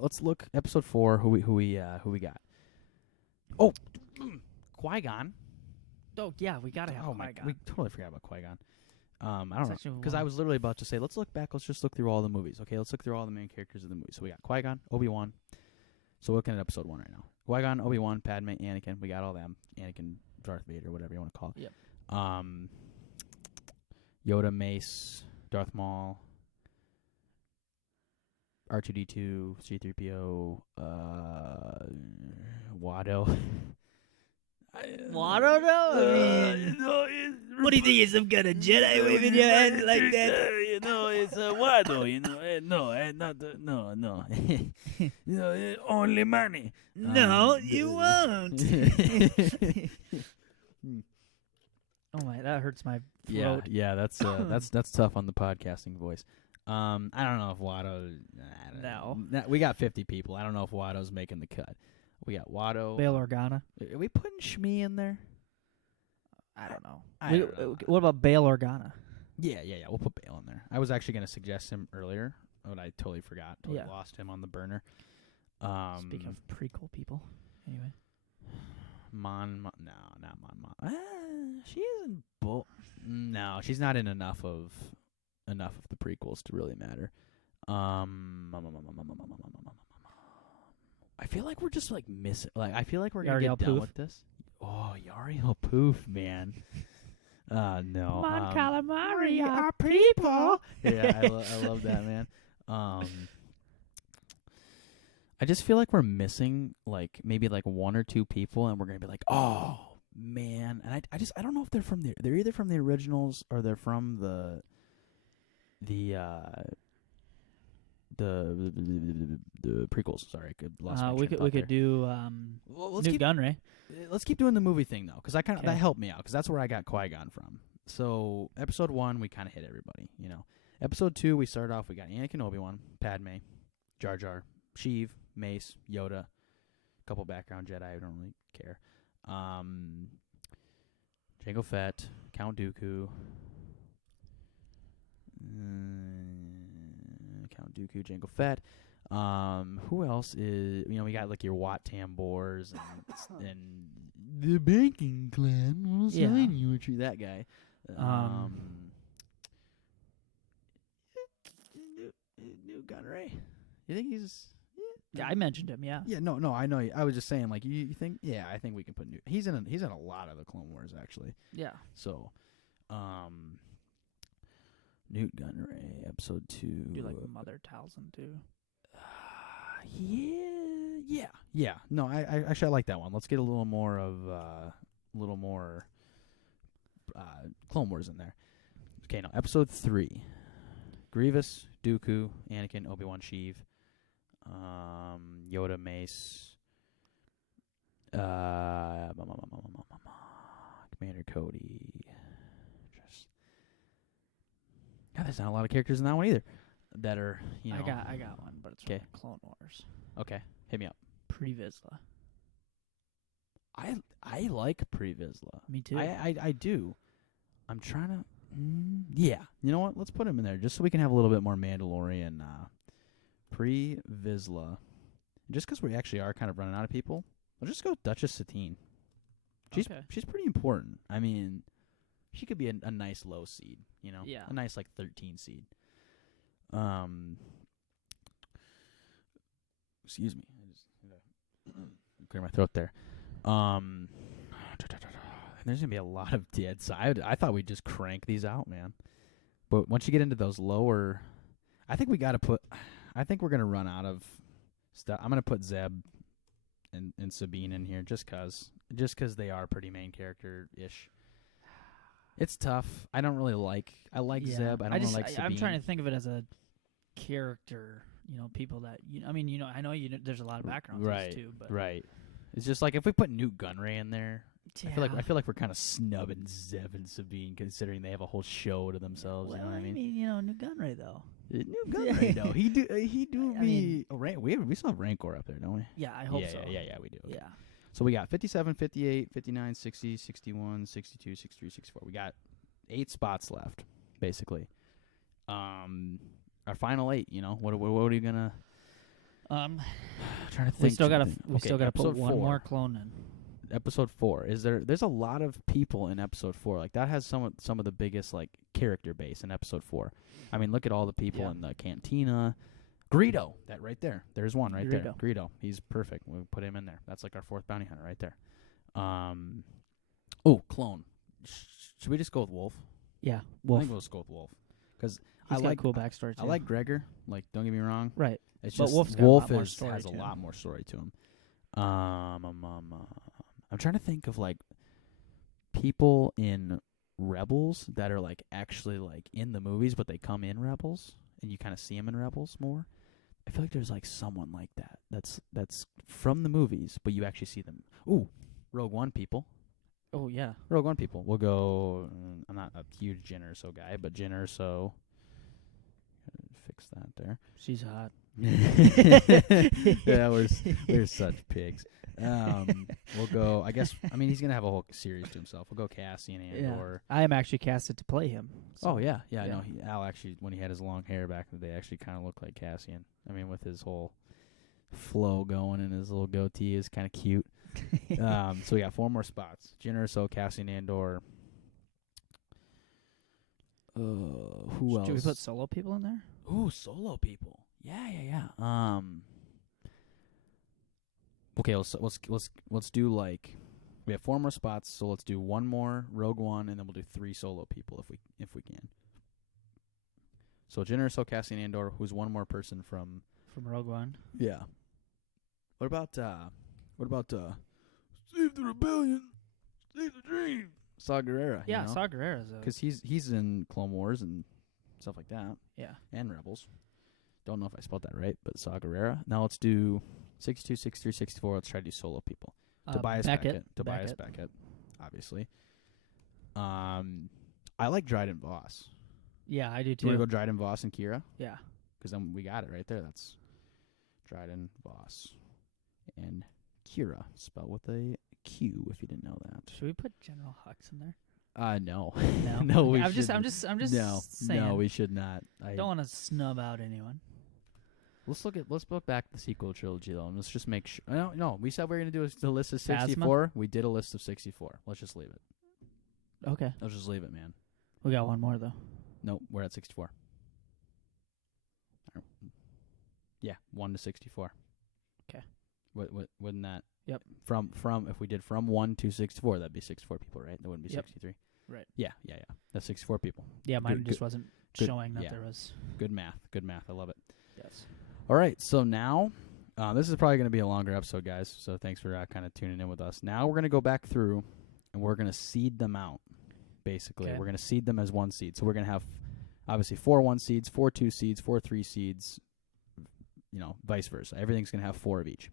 let's look episode 4. Who we got? Oh, Qui-Gon. Oh yeah, we gotta have Qui-Gon. We totally forgot about Qui-Gon. I don't know, because I was literally about to say, let's look back. Let's just look through all the movies. Okay, let's look through all the main characters of the movie. So we got Qui-Gon, Obi-Wan. So we're looking at episode 1 right now. Qui-Gon, Obi-Wan, Padme, Anakin. We got all them. Anakin, Darth Vader, whatever you want to call it. Yep. Yoda, Mace, Darth Maul, R2-D2, C-3PO, Watto. Watto, though? What do you think? Is some kind of Jedi waving your hand like that? It's a Watto, no. Only money. No, you won't. Oh my, that hurts my throat. Yeah, that's tough on the podcasting voice. I don't know if Watto. No. We got 50 people. I don't know if Watto's making the cut. We got Watto. Bail Organa. Are we putting Shmi in there? I don't know. I don't know. What about Bail Organa? Yeah. We'll put Bail in there. I was actually going to suggest him earlier, but I totally forgot. Lost him on the burner. Speaking of prequel people, anyway. No, not Mon. She isn't. No, she's not in enough of the prequels to really matter. I feel like we're just like missing. Like I feel like we're gonna get done with this. Oh, Yariel Poof, man. No. Mon calamari are people. Yeah, I love that, man. I just feel like we're missing like maybe like one or two people, and we're gonna be like, oh man. And I don't know if they're either from the originals or they're from the prequels. Sorry, we could do Newt Gunray. Let's keep doing the movie thing though, because that helped me out, because that's where I got Qui-Gon from. So episode 1, we kind of hit everybody. Episode 2, we started off. We got Anakin, Obi-Wan, Padme, Jar Jar, Sheev, Mace, Yoda, a couple background Jedi. I don't really care. Jango Fett, Count Dooku. Count Dooku, Jango Fett. Who else is? We got like your Wat Tambors and the Banking Clan. That guy. New Gunray. You think he's? Yeah, I mentioned him. Yeah. Yeah. No. I know. I was just saying. Like, you think? Yeah, I think we can put New. He's in a lot of the Clone Wars actually. Yeah. So, Newt Gunray, episode 2. Do like Mother Talzin too. Yeah. No, I actually like that one. Let's get a little more of little more Clone Wars in there. Okay, now episode 3. Grievous, Dooku, Anakin, Obi-Wan, Sheev, Yoda, Mace, Commander Cody. God, there's not a lot of characters in that one either. That are, I got one, but it's from Clone Wars. Okay, hit me up. Pre Vizsla. I like Pre Vizsla. Me too. I do. I'm trying to. Yeah, you know what? Let's put him in there just so we can have a little bit more Mandalorian Pre Vizsla. Just because we actually are kind of running out of people, I'll just go with Duchess Satine. She's pretty important. I mean, she could be a nice low seed, Yeah. a nice 13 seed. Excuse me, I just clear my throat there. There's gonna be a lot of dead. So I thought we'd just crank these out, man. But once you get into those lower, I think we're gonna run out of stuff. I'm gonna put Zeb and Sabine in here just cause they are pretty main character ish. It's tough. I don't really like. I like Zeb. I don't really like Sabine. I'm trying to think of it as a character. People that I know there's a lot of background too. But right. It's just like if we put Newt Gunray in there, I feel like we're kind of snubbing Zeb and Sabine considering they have a whole show to themselves. Well, you know what I mean? Newt Gunray though. Newt Gunray though. He do be. We still have Rancor up there, don't we? Yeah, I hope so. Yeah, we do. Okay. Yeah. So we got 57, 58, 59, 60, 61, 62, 63, 64. We got 8 spots left, basically. Our final 8. What are you gonna? I'm trying to think. We still gotta put one more clone in. Episode 4 there's a lot of people in episode 4. Like that has some of the biggest character base in episode 4. I mean, look at all the people in the cantina. Greedo, that right there. There's one right there. Greedo, he's perfect. We'll put him in there. That's like our 4th bounty hunter right there. Clone. Should we just go with Wolf? Yeah, Wolf. I think we'll just go with Wolf because I like cool backstory too. I like Gregor. Don't get me wrong. Right. It's but just Wolf has a lot more story to him. I'm trying to think of people in Rebels that are actually in the movies, but they come in Rebels and you kind of see them in Rebels more. I feel like there's someone like that. That's from the movies, but you actually see them. Ooh, Rogue One people. Oh yeah, Rogue One people. We'll go. I'm not a huge Jyn Erso guy, but Jyn Erso. Fix that there. She's hot. Yeah, we're such pigs. We'll go. I guess. I mean, he's gonna have a whole series to himself. We'll go Cassian Andor. I am actually casted to play him. So. Oh yeah. I know. Al actually, when he had his long hair back in the day, actually kind of looked like Cassian. I mean, with his whole flow going and his little goatee is kind of cute. So we got 4 more spots: Jyn Erso, Cassian Andor. Who else? Should we put solo people in there? Ooh, solo people. Yeah. Okay, let's do we have 4 more spots, so let's do 1 more Rogue One, and then we'll do 3 solo people if we can. So Jyn Erso, Cassian Andor, who's 1 more person from Rogue One. Yeah. What about save the rebellion, save the dream? Saw Gerrera. Yeah, Saw Gerrera's because he's in Clone Wars and stuff like that. Yeah. And Rebels. Don't know if I spelled that right, but Saw Gerrera. Now let's do 62, 63, 64. Let's try to do solo people. Tobias Beckett. Obviously. I like Dryden Voss. Yeah, I do too. You want to go Dryden Voss and Kira? Yeah. Because then we got it right there. That's Dryden Voss and Kira, spelled with a Q. If you didn't know that. Should we put General Hux in there? No. No. No, we I'm shouldn't. I'm just saying. No, we should not. I don't want to snub out anyone. Let's look back at the sequel trilogy though, and let's just make sure. No, we said we were gonna do the list of 64. We did a list of 64. Let's just leave it. Okay. Let's just leave it, man. We got 1 more though. Nope, we're at 64. Yeah, 1 to 64. Okay. Wouldn't that? Yep. From if we did from 1 to 64, that'd be 64 people, right? That wouldn't be 63. Right. Yeah. That's 64 people. Yeah, mine just wasn't showing that there was. Good math. I love it. Yes. All right, so now, this is probably going to be a longer episode, guys, so thanks for kind of tuning in with us. Now we're going to go back through and we're going to seed them out, basically. Okay. We're going to seed them as 1 seed. So we're going to have, obviously, 4 1 seeds, 4 2 seeds, 4 3 seeds, vice versa. Everything's going to have 4 of each.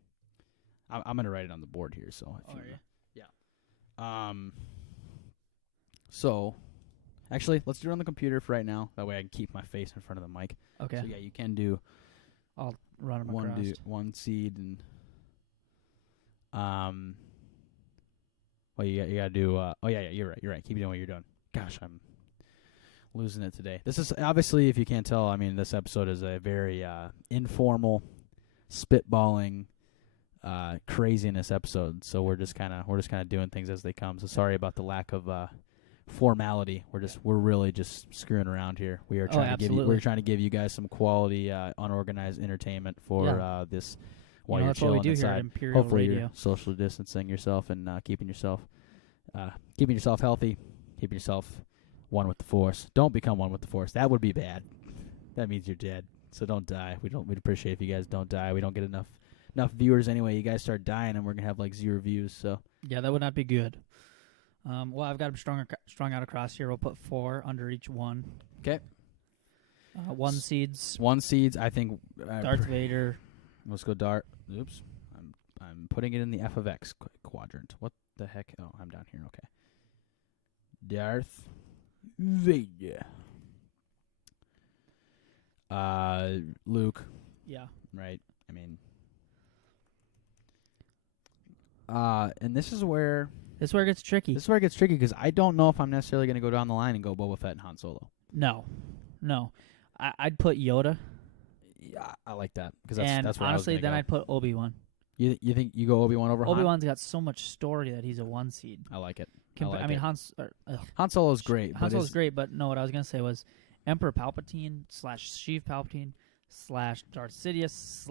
I'm going to write it on the board here. So yeah. So, actually, let's do it on the computer for right now. That way I can keep my face in front of the mic. Okay. So, yeah, you can do I'll run them across. one seed and well, you gotta do. You're right. Keep doing what you're doing. Gosh, I'm losing it today. This is obviously, if you can't tell, I mean, this episode is a very informal, spitballing, craziness episode. So we're just kind of doing things as they come. So sorry about the lack of formality. We're really just screwing around here. We are trying to give you guys some quality, unorganized entertainment for this. While you're that's what we chilling do inside. here at Imperial Hopefully Radio. you're socially distancing yourself and keeping yourself healthy, keeping yourself one with the Force. Don't become one with the Force. That would be bad. That means you're dead. So don't die. We'd appreciate if you guys don't die. We don't get enough viewers anyway. You guys start dying and we're gonna have like 0 views. So yeah, that would not be good. Well, I've got them strung out across here. We'll put 4 under each one. Okay. 1 seeds. 1 seeds. I think Darth Vader. Let's go Dart. Oops. I'm putting it in the F of X quadrant. What the heck? Oh, I'm down here. Okay. Darth Vader. Luke. Yeah. Right. I mean. And this is where it gets tricky. This is where it gets tricky because I don't know if I'm necessarily going to go down the line and go Boba Fett and Han Solo. No. I'd put Yoda. Yeah, I like that because that's where honestly, I was then go. I'd put Obi-Wan. You think you go Obi-Wan over Han? Obi-Wan's got so much story that he's a 1 seed. I like it. Han Solo's great. Han Solo's great, but no, what I was gonna say was Emperor Palpatine / Sheev Palpatine / Darth Sidious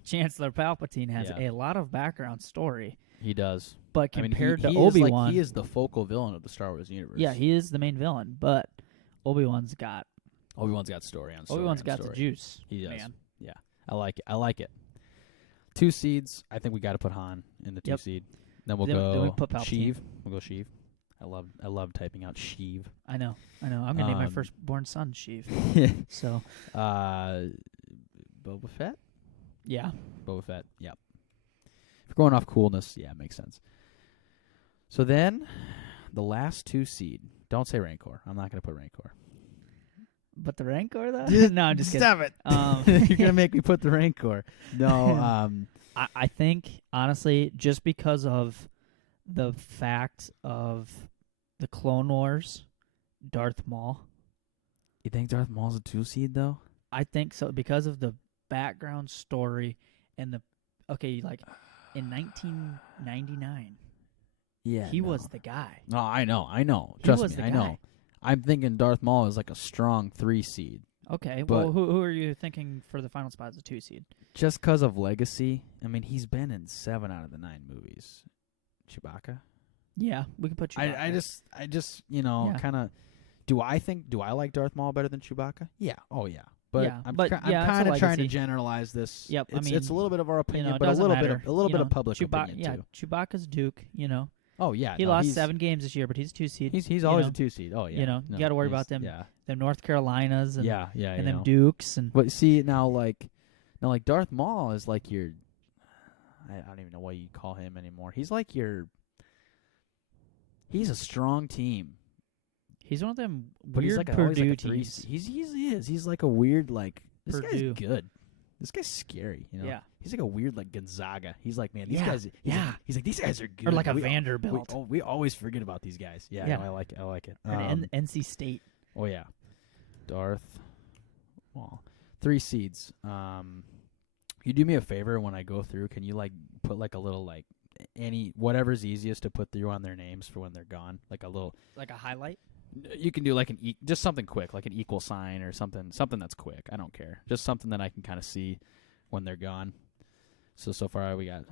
/ Chancellor Palpatine has a lot of background story. He does. But compared to Obi-Wan, he is the focal villain of the Star Wars universe. Yeah, he is the main villain, but Obi-Wan's got story on story. Obi-Wan's got the juice. He does. Man. Yeah, I like it. 2 seeds. I think we got to put Han in the 2 seed. Then we'll go then we put Palpatine. Sheev. We'll go Sheev. I love typing out Sheev. I know. I'm gonna name my firstborn son Sheev. So, Boba Fett. Yeah. Boba Fett. Yep. If we're going off coolness, yeah, it makes sense. So then, the last 2 seed. Don't say Rancor. I'm not gonna put Rancor. But the Rancor, though? No, I'm just kidding. Stop it. You're going to make me put the Rancor. No. I think, honestly, just because of the fact of the Clone Wars, Darth Maul. You think Darth Maul's a 2 seed, though? I think so, because of the background story and the... Okay, like, in 1999, he was the guy. No, I know. Trust me, I know. I'm thinking Darth Maul is like a strong 3 seed. Okay, well, who are you thinking for the final spot as a 2 seed? Just because of legacy. I mean, he's been in 7 out of the 9 movies. Chewbacca? Yeah, we can put Chewbacca. I just kind of... Do I like Darth Maul better than Chewbacca? Yeah. Oh, yeah. But I'm kind of trying to generalize this. Yep, it's a little bit of our opinion, but a little bit of public opinion, too. Yeah, Chewbacca's Duke, Oh, yeah. He lost 7 games this year, but he's a 2 seed. He's always a 2 seed. Oh, yeah. You got to worry about them North Carolinas and, and them Dukes. But see, now Darth Maul is like your... I don't even know what you call him anymore. He's like your... He's a strong team. He's one of them but weird Purdue teams. He is. He's like a weird, this Purdue. guy's good. This guy's scary, Yeah. He's like a weird, Gonzaga. He's like, man, these guys... He's like, these guys are good. Or like a Vanderbilt. We always forget about these guys. Yeah. No, I like it. And NC State. Oh, yeah. Darth Maul. 3 seeds. You do me a favor when I go through, can you, put, a little, whatever's easiest to put through on their names for when they're gone? Like a little... Like a highlight? You can do just something quick, like an equal sign or something that's quick. I don't care. Just something that I can kind of see when they're gone. So far we got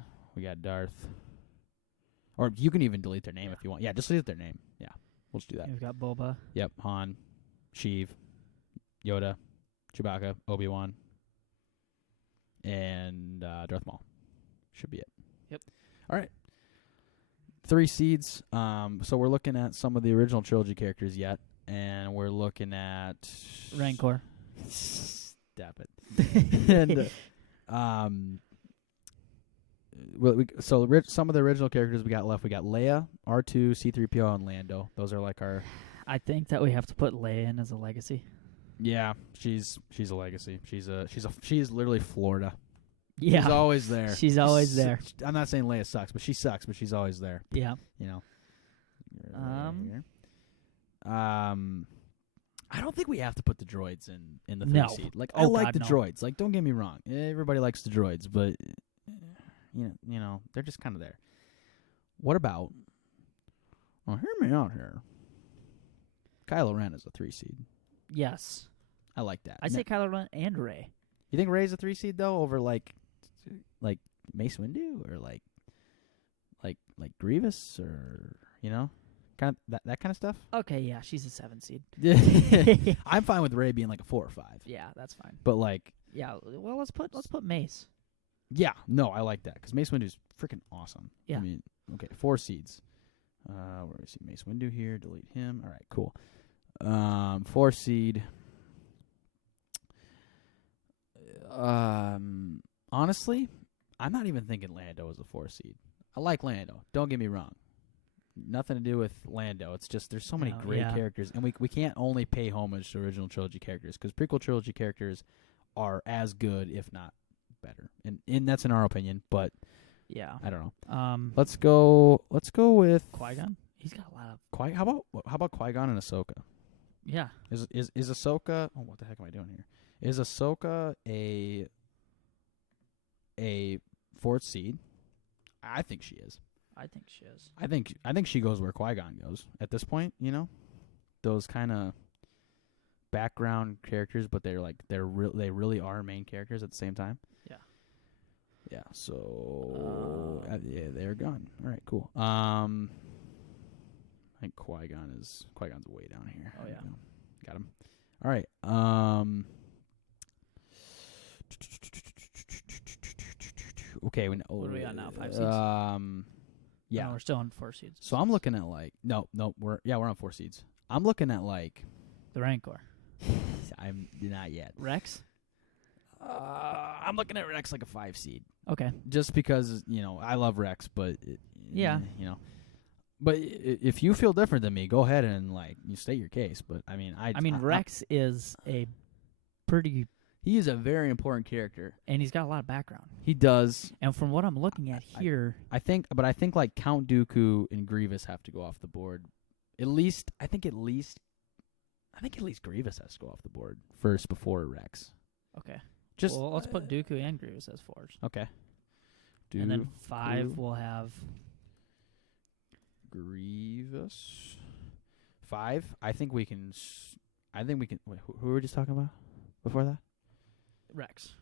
Darth. Or you can even delete their name if you want. Yeah, just delete their name. Yeah, we'll just do that. We've got Boba. Yep, Han, Sheev, Yoda, Chewbacca, Obi-Wan, and Darth Maul. Should be it. Yep. All right. 3 seeds. So we're looking at some of the original trilogy characters yet, and we're looking at Rancor. Stop it. And some of the original characters we got left. We got Leia, R2, C-3PO, and Lando. Those are like our. I think that we have to put Leia in as a legacy. Yeah, she's a legacy. She's literally Florida. Yeah, she's always there. She's always there. I'm not saying Leia sucks, but she sucks. But she's always there. Yeah. You know. I don't think we have to put the droids in the 3 seed. Like, I like the droids. Like, don't get me wrong. Everybody likes the droids, but you know, they're just kind of there. What about? Well, hear me out here. Kylo Ren is a 3 seed. Yes. I like that. I say Kylo Ren and Rey. You think Rey's a 3 seed though, over like Mace Windu or like Grievous, or kind of that kind of stuff? Okay, yeah, she's a 7 seed. I'm fine with Rey being like a 4 or 5. Yeah, that's fine. But like, yeah, well, let's put Mace. Yeah, no, I like that because Mace Windu's freaking awesome. Yeah. I mean, okay, 4 seeds. Where do we see Mace Windu here? Delete him. All right, cool. 4 seed. Honestly, I'm not even thinking Lando as a 4 seed. I like Lando. Don't get me wrong. Nothing to do with Lando. It's just there's so many great characters, and we can't only pay homage to original trilogy characters because prequel trilogy characters are as good, if not better. And that's in our opinion, but yeah, I don't know. Let's go with Qui-Gon. He's got a lot of How about Qui-Gon and Ahsoka? Yeah. Is Ahsoka? Oh, what the heck am I doing here? Is Ahsoka a 4th seed? I think she is. I think she is. I think she goes where Qui-Gon goes at this point. Those kind of background characters, but they really are main characters at the same time. Yeah. Yeah. So yeah, they're gone. All right, cool. I think Qui-Gon's way down here. Oh yeah. Got him. All right. Okay. What are we on now? 5 seeds. Yeah. No, we're still on 4 seeds. So I'm looking at we're on 4 seeds. I'm looking at the Rancor. I'm not yet. Rex. I'm looking at Rex like a 5 seed. Okay. Just because I love Rex, but yeah. But if you feel different than me, go ahead and you state your case. But I mean, Rex is a pretty. He is a very important character, and he's got a lot of background. He does. And from what I'm looking at here, I think Count Dooku and Grievous have to go off the board. I think at least Grievous has to go off the board first before Rex. Okay. Well, let's put Dooku and Grievous as 4s. Okay. And then 5 we'll have Grievous. 5. I think we can. Wait, who were we just talking about before that? Rex.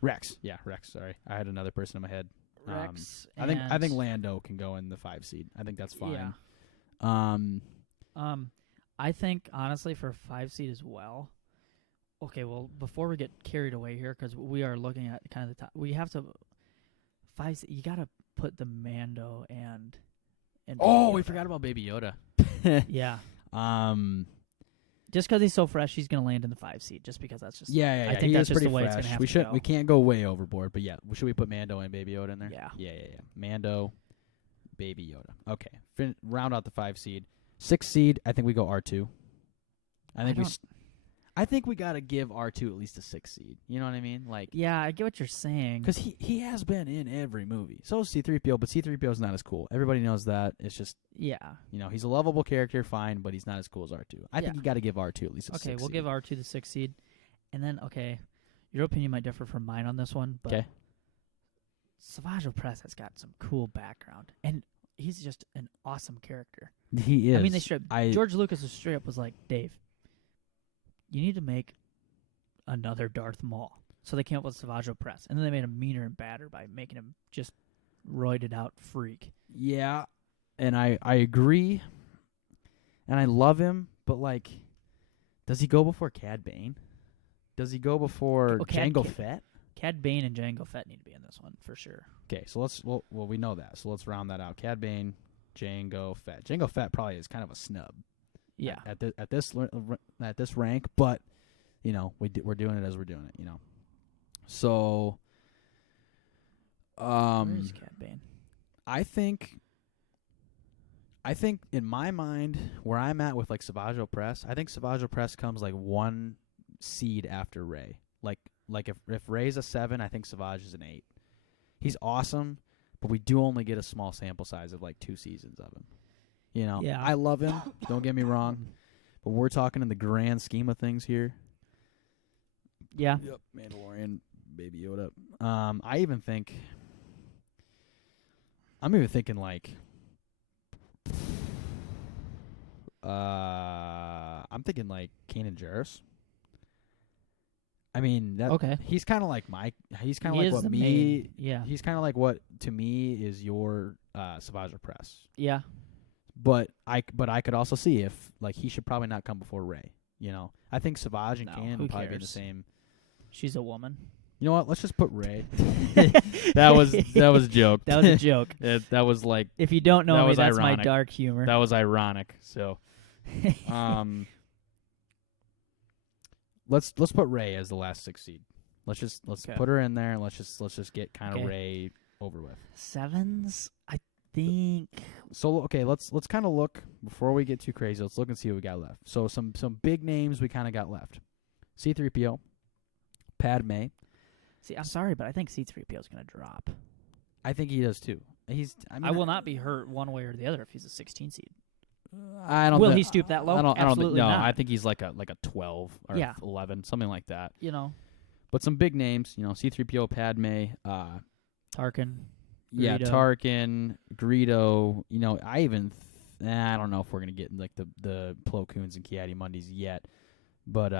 Yeah, Rex. Sorry, I had another person in my head. Rex. I think Lando can go in the 5 seed. I think that's fine. Yeah. I think honestly for 5 seed as well. Okay, well before we get carried away here, because we are looking at kind of the top, we have to 5. You gotta put the Mando and we forgot about Baby Yoda. Yeah. Just because he's so fresh, he's going to land in the 5 seed. Just because that's just I think that's just the way fresh. It's going to have to go. We can't go way overboard, but yeah, should we put Mando and Baby Yoda in there? Yeah. Yeah. Mando, Baby Yoda. Okay, round out the 5 seed. 6 seed, I think we go R2. I think we got to give R2 at least a 6 seed. You know what I mean? Yeah, I get what you're saying. Because he has been in every movie. So is C-3PO, but C-3PO is not as cool. Everybody knows that. It's just he's a lovable character, fine, but he's not as cool as R2. I think you got to give R2 at least a 6 seed. Okay, we'll give R2 the 6 seed. And then, your opinion might differ from mine on this one, but Savage Opress has got some cool background. And he's just an awesome character. He is. I mean, George Lucas was straight up was like, Dave, you need to make another Darth Maul. So they came up with Savage Opress. And then they made him meaner and badder by making him just roided out freak. Yeah, and I agree. And I love him, but does he go before Cad Bane? Does he go before Jango Fett? Cad Bane and Jango Fett need to be in this one for sure. Okay, so we know that. So let's round that out. Cad Bane, Jango Fett. Jango Fett probably is kind of a snub. Yeah. At this rank, but we're doing it as we're doing it. So. Where is Cad Bane? I think in my mind, where I'm at with like Savage Opress, I think Savage Opress comes like 1 seed after Rey. Like if Rey's a 7, I think Savage is an 8. He's awesome, but we do only get a small sample size of like 2 seasons of him. Yeah. I love him. Don't get me wrong, but we're talking in the grand scheme of things here. Yeah. Yep. Mandalorian, Baby Yoda. I'm even thinking like. I'm thinking like Kanan Jarrus. I mean, he's kind of like he's kind of like what me. Main, yeah. He's kind of like what to me is your Savage Opress. Yeah. But I could also see if like he should probably not come before Rey. I think Savage and Kanan will probably be the same. She's a woman. You know what? Let's just put Rey. That was a joke. That was a joke. That was like. If you don't know me, that's ironic. my dark humor. That was ironic. So, let's put Rey as the last 6 seed. Let's put her in there and let's just get kind of Rey over with. 7s, I think. So let's kind of look before we get too crazy. Let's look and see what we got left. So some big names we kind of got left. C-3PO, Padme. See, I'm sorry, but I think C-3PO is going to drop. I think he does too. I will not be hurt one way or the other if he's a 16 seed. I don't. Will he stoop that low? Absolutely not. I think he's like a 12 or 11, something like that. But some big names, C-3PO, Padme, Tarkin. Yeah, Greedo. Tarkin, Greedo. I don't know if we're gonna get like the Plo Koons and Ki-Adi-Mundis yet, but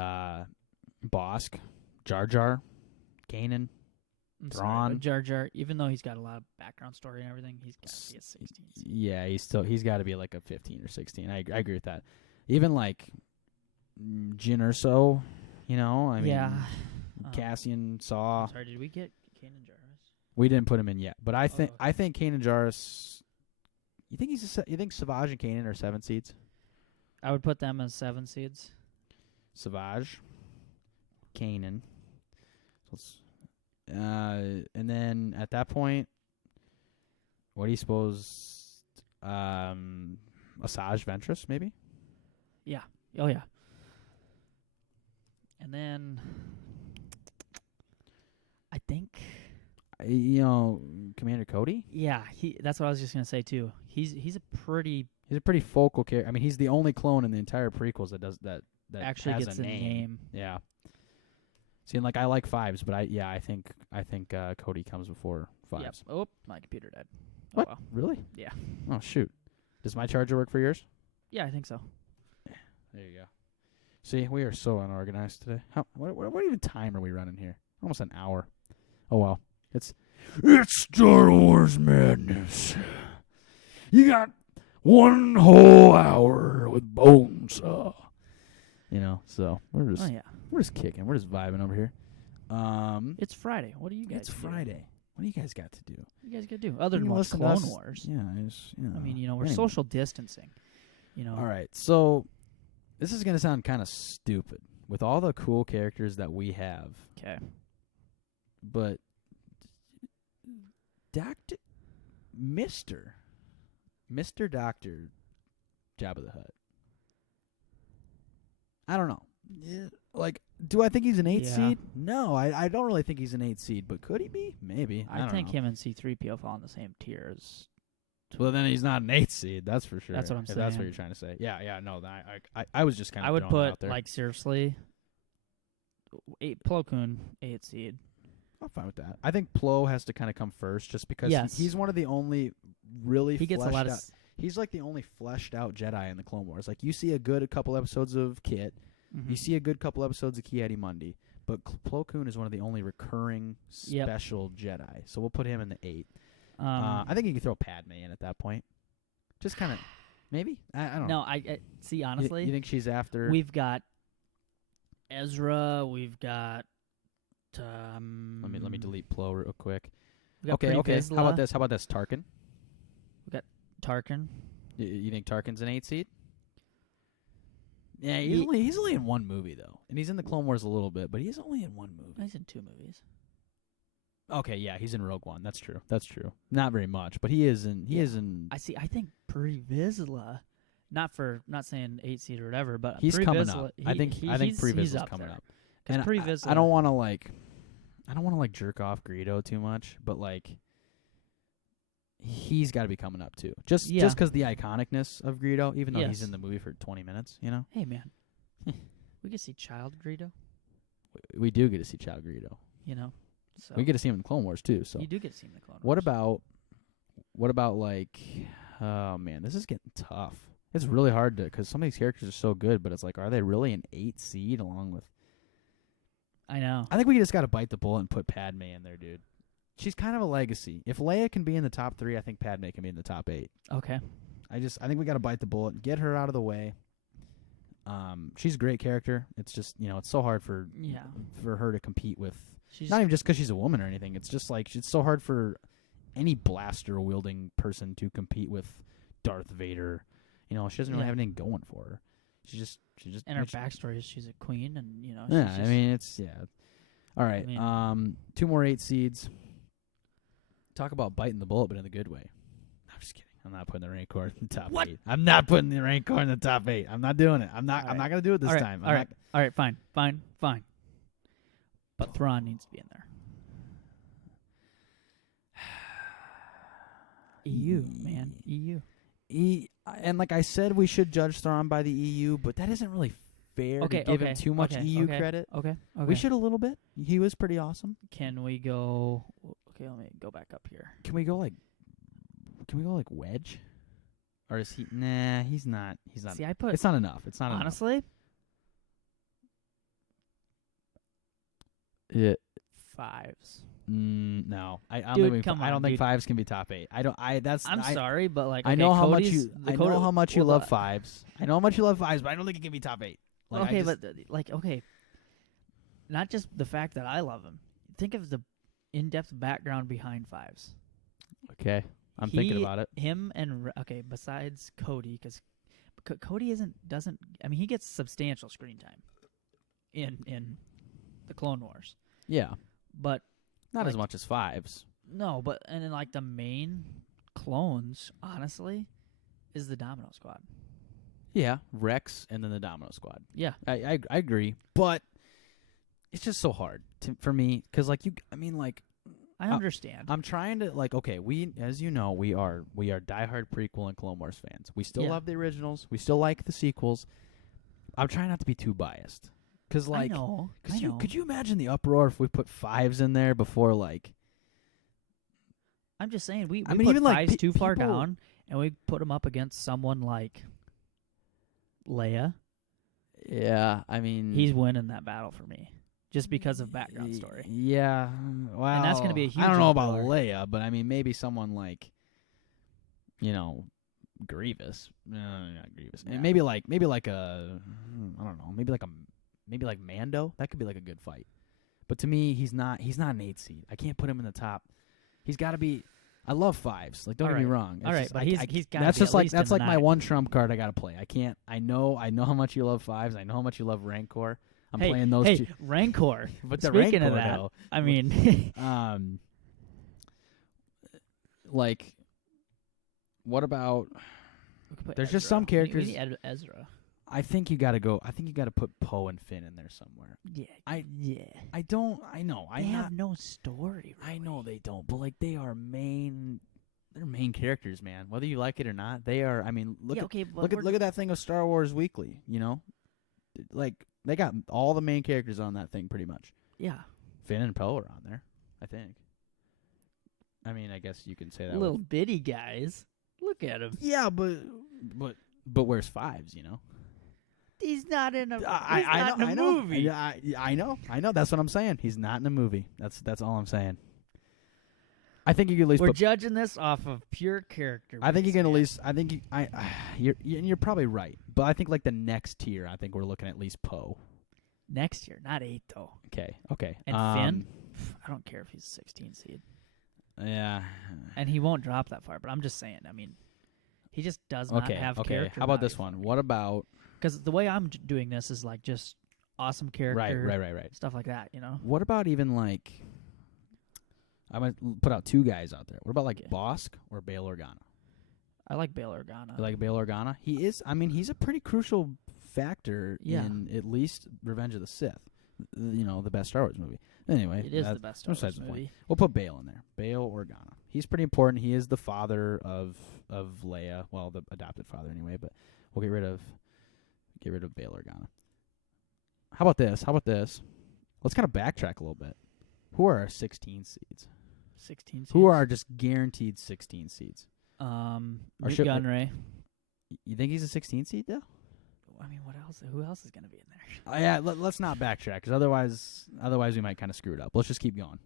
Bosk, Jar Jar, Kanan, Thrawn. Jar Jar, even though he's got a lot of background story and everything, he's got to be a 16. Yeah, he's got to be like a 15 or 16. I agree with that. Even like Jyn Erso, Cassian, Saw. Sorry, did we get Kanan Jarrus? We didn't put him in yet, but I think Kanan Jarrus. You think Savage and Kanan are 7 seeds? I would put them as 7 seeds. Savage, Kanan. And then at that point, what do you suppose? Asajj Ventress, maybe? Yeah. Oh, yeah. And then I think... Commander Cody? Yeah, that's what I was just going to say, too. He's a pretty focal character. I mean, he's the only clone in the entire prequels that does that actually has gets a name. Yeah. See, and I like 5s, but I think Cody comes before 5s. Yep. Oh, my computer died. What? Oh, well. Really? Yeah. Oh, shoot. Does my charger work for yours? Yeah, I think so. There you go. See, we are so unorganized today. What even time are we running here? Almost an hour. Oh, well. It's Star Wars madness. You got 1 whole hour with Bonesaw. So we're just kicking. We're just vibing over here. It's Friday. What do you guys It's Friday. What do you guys got to do? What do you guys got to do? Other than watch Clone Wars. Yeah, I mean, we're social distancing. All right. So this is going to sound kind of stupid with all the cool characters that we have. Okay. But Mr. Dr. Jabba the Hutt. I don't know. Do I think he's an 8 seed? No, I don't really think he's an 8 seed, but could he be? Maybe. I think him and C-3PO fall in the same tier as... Well, then he's not an 8 seed, that's for sure. That's what I'm saying. That's what you're trying to say. Yeah, no, I was just kind of I would throwing it out there. put, seriously, Plo Koon, 8 seed. I'm fine with that. I think Plo has to kind of come first just because he's one of the only really he's like the only fleshed out Jedi in the Clone Wars. Like, you see a couple episodes of Kit, you see a good couple episodes of Ki-Adi-Mundi, but Plo Koon is one of the only recurring special Jedi. So we'll put him in the 8. I think you can throw Padme in at that point. Just kind of, maybe? I don't know. No, I see, honestly. You think she's after? We've got Ezra, we've got... Let me delete Plo real quick. We got Okay. Vizsla. How about this? Tarkin? We got Tarkin. You think Tarkin's an 8 seed? Yeah, he's only in one movie though, and he's in the Clone Wars a little bit, but he's only in one movie. He's in 2 movies. Okay, yeah, he's in Rogue One. That's true. Not very much, but he is in. He is in. I see. I think Pre Vizsla, not saying 8 seed or whatever, but he's Pre coming Vizsla, up. I think Pre Vizsla's coming up. And Pre Vizsla. I don't want to like jerk off Greedo too much, but like he's got to be coming up too. Just because the iconicness of Greedo, even though he's in the movie for 20 minutes, you know. Hey man, we get to see Child Greedo. We do get to see Child Greedo. You know. So we get to see him in Clone Wars too. So you do get to see him in the Clone Wars. What about like? Oh man, this is getting tough. It's really hard to because some of these characters are so good, but it's like, are they really an 8 seed along with? I know. I think we just got to bite the bullet and put Padme in there, dude. She's kind of a legacy. If Leia can be in the top 3, I think Padme can be in the top 8. Okay. I think we got to bite the bullet and get her out of the way. She's a great character. It's just it's so hard for her to compete with. Not even just because she's a woman or anything. It's just like it's so hard for any blaster wielding person to compete with Darth Vader. She doesn't really have anything going for her. She just. And her backstory is she's a queen, and All right. 2 more 8 seeds. Talk about biting the bullet, but in the good way. I'm just kidding. I'm not putting the Rancor in the top 8. I'm not putting the Rancor in the top 8. I'm not doing it. I'm not gonna do it this time. All right. Fine. But Thrawn needs to be in there. EU, man. EU. And like I said, we should judge Thrawn by the EU, but that isn't really fair to give him too much EU credit. Okay. We should a little bit. He was pretty awesome. Can we go... Okay, let me go back up here. Can we go like Wedge? Or is he... Nah, he's not. See, it's not enough. It's not honestly, enough. Yeah. 5s. No, I don't think 5s can be top 8. I'm sorry, but like I know how much you love 5s. I know how much you love 5s, but I don't think it can be top 8. Not just the fact that I love him. Think of the in-depth background behind 5s. Okay, I'm thinking about it. Him and besides Cody, because Cody doesn't. I mean, he gets substantial screen time in the Clone Wars. Yeah, but. Not as much as 5s. No, but and then the main clones, honestly, is the Domino Squad. Yeah, Rex and then the Domino Squad. Yeah, I agree, but it's just so hard for me because I understand. I'm trying to we as you know we are diehard prequel and Clone Wars fans. We still love the originals. We still like the sequels. I'm trying not to be too biased. Because, I know. Could you imagine the uproar if we put 5s in there before, I'm just saying, we put 5s too far down, and we put them up against someone like Leia. Yeah, I mean... He's winning that battle for me, just because of background story. Yeah, well... And that's going to be a huge... I don't know about Leia, but, I mean, maybe someone like, Grievous. No, not Grievous. Yeah. Maybe like a... I don't know, maybe like Mando. That could be like a good fight. But to me, he's not an 8 seed. I can't put him in the top. He's got to be. I love 5s. Don't get me wrong. All right, but he's got. That's just that's like my one trump card I got to play. I can't. I know how much you love 5s. I know how much you love Rancor. I'm playing those two. Rancor. But the Speaking Rancor, of that, though, I mean, what about? There's Ezra. just some characters. We need Ezra. I think you got to go. I think you got to put Poe and Finn in there somewhere. Yeah. I know. They have no story. Really. I know they don't, but they are main. They're main characters, man. Whether you like it or not, they are. I mean, look at that thing of Star Wars Weekly. They got all the main characters on that thing pretty much. Yeah. Finn and Poe are on there, I think. I mean, I guess you can say that. Little bitty guys. Look at him. Yeah, but where's 5s? He's not in a. I know. Movie. I know. That's what I'm saying. He's not in a movie. That's all I'm saying. I think you can at least. We're judging this off of pure character. I think you can at least. I think you're probably right, but I think the next tier. I think we're looking at least Poe. Next year, not 8 though. Okay. And Finn, I don't care if he's a 16 seed. Yeah. And he won't drop that far. But I'm just saying. I mean, He just does not have Okay. character. How about this one? What about? Because the way I'm doing this is like just awesome character, Right. stuff like that. You know. What about even like? I'm gonna put out two guys out there. What about like Bosk or Bail Organa? I like Bail Organa. You like Bail Organa? He is. I mean, he's a pretty crucial factor in at least Revenge of the Sith. You know, the best Star Wars movie. Anyway, it is the best Star Wars movie. We'll put Bail in there. Bail Organa. He's pretty important. He is the father of Leia. Well, the adopted father anyway. But we'll get rid of Bail Organa. How about this? Let's kind of backtrack a little bit. Who are our 16 seeds? 16 seeds. Who are our just guaranteed 16 seeds? Newt Gunray. You think he's a 16 seed though? I mean, what else? Who else is going to be in there? Yeah, let's not backtrack because otherwise we might kind of screw it up. Let's just keep going.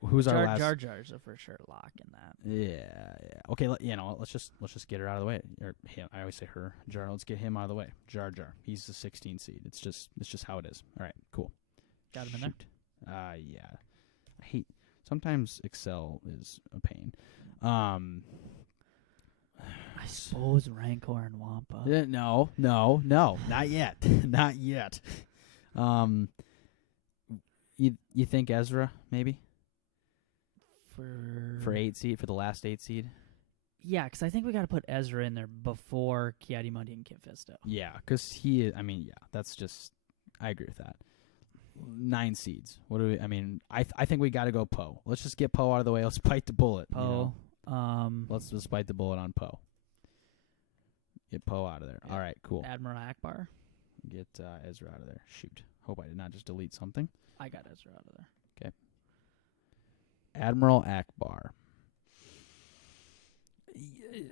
Who's our last? Jar Jar's a for sure lock in that. Yeah. Okay, let's just get her out of the way. Or him. I always say her. Jar. Let's get him out of the way. Jar. He's the 16 seed. It's just how it is. All right, cool. Got him in there. Yeah. I hate. Sometimes Excel is a pain. I suppose Rancor and Wampa. No, not yet, not yet. You think Ezra maybe for 8 seed for the last 8 seed? Yeah, because I think we got to put Ezra in there before Ki-Adi-Mundi and Kit Fisto. Yeah, because he is. I mean, yeah, that's just. I agree with that. 9 seeds. What do we? I mean, I think we got to go Poe. Let's just get Poe out of the way. Let's bite the bullet. Poe. Let's just bite the bullet on Poe. Get Poe out of there. Yeah. All right, cool. Admiral Akbar. Get Ezra out of there. Shoot. Hope I did not just delete something. I got Ezra out of there. Okay. Admiral Akbar.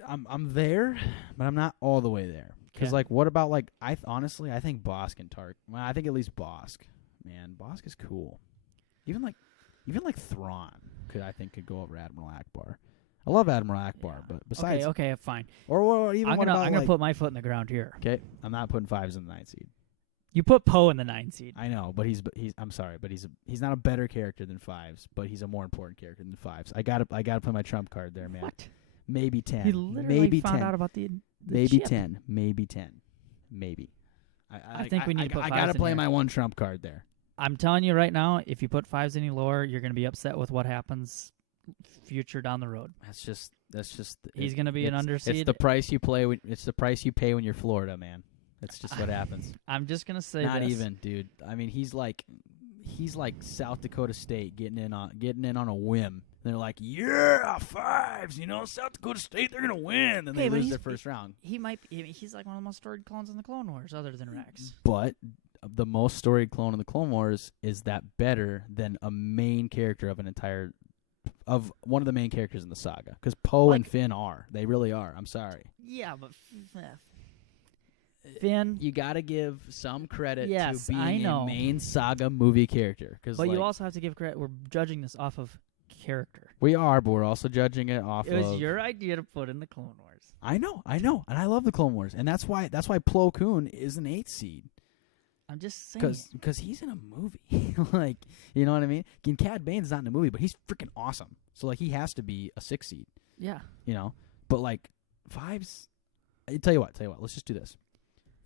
I'm there, but I'm not all the way there. Because what about honestly, I think Bosk and Tark. Well, I think at least Bosk. Man, Bosk is cool. Even Thrawn could go over Admiral Akbar. I love Admiral Akbar, but besides, okay, fine. Or even I'm gonna put my foot in the ground here. Okay, I'm not putting 5s in the 9 seed. You put Poe in the 9 seed. I know, but he's. I'm sorry, but he's not a better character than 5s, but he's a more important character than 5s. I gotta play my trump card there, man. What? Maybe 10. He literally maybe found 10. out about the maybe ship. 10. Maybe 10. Maybe. I think we need to put 5s I gotta in play here. my one trump card there. I'm telling you right now, if you put 5s any lower, you're going to be upset with what happens future down the road. That's just. He's going to be an underseed. It's the price you play. It's the price you pay when you're Florida, man. That's just what happens. I'm just going to say not this. even, dude. I mean, he's like South Dakota State getting in on a whim. They're like, yeah, 5s. South Dakota State, they're gonna win, and they lose their first round. He's like one of the most storied clones in the Clone Wars, other than Rex. But the most storied clone in the Clone Wars is that better than a main character of one of the main characters in the saga? Because Poe and Finn they really are. I'm sorry. Yeah, but Finn, you got to give some credit yes, to being I know. a main saga movie character. But you also have to give credit. We're judging this off of character. We are, but we're also judging it off of... It was your idea to put in the Clone Wars. I know, and I love the Clone Wars, and that's why Plo Koon is an 8 seed. I'm just saying. Because he's in a movie. You know what I mean? And Cad Bane's not in a movie, but he's freaking awesome. So, he has to be a 6 seed. Yeah. But, 5s... I tell you what, let's just do this.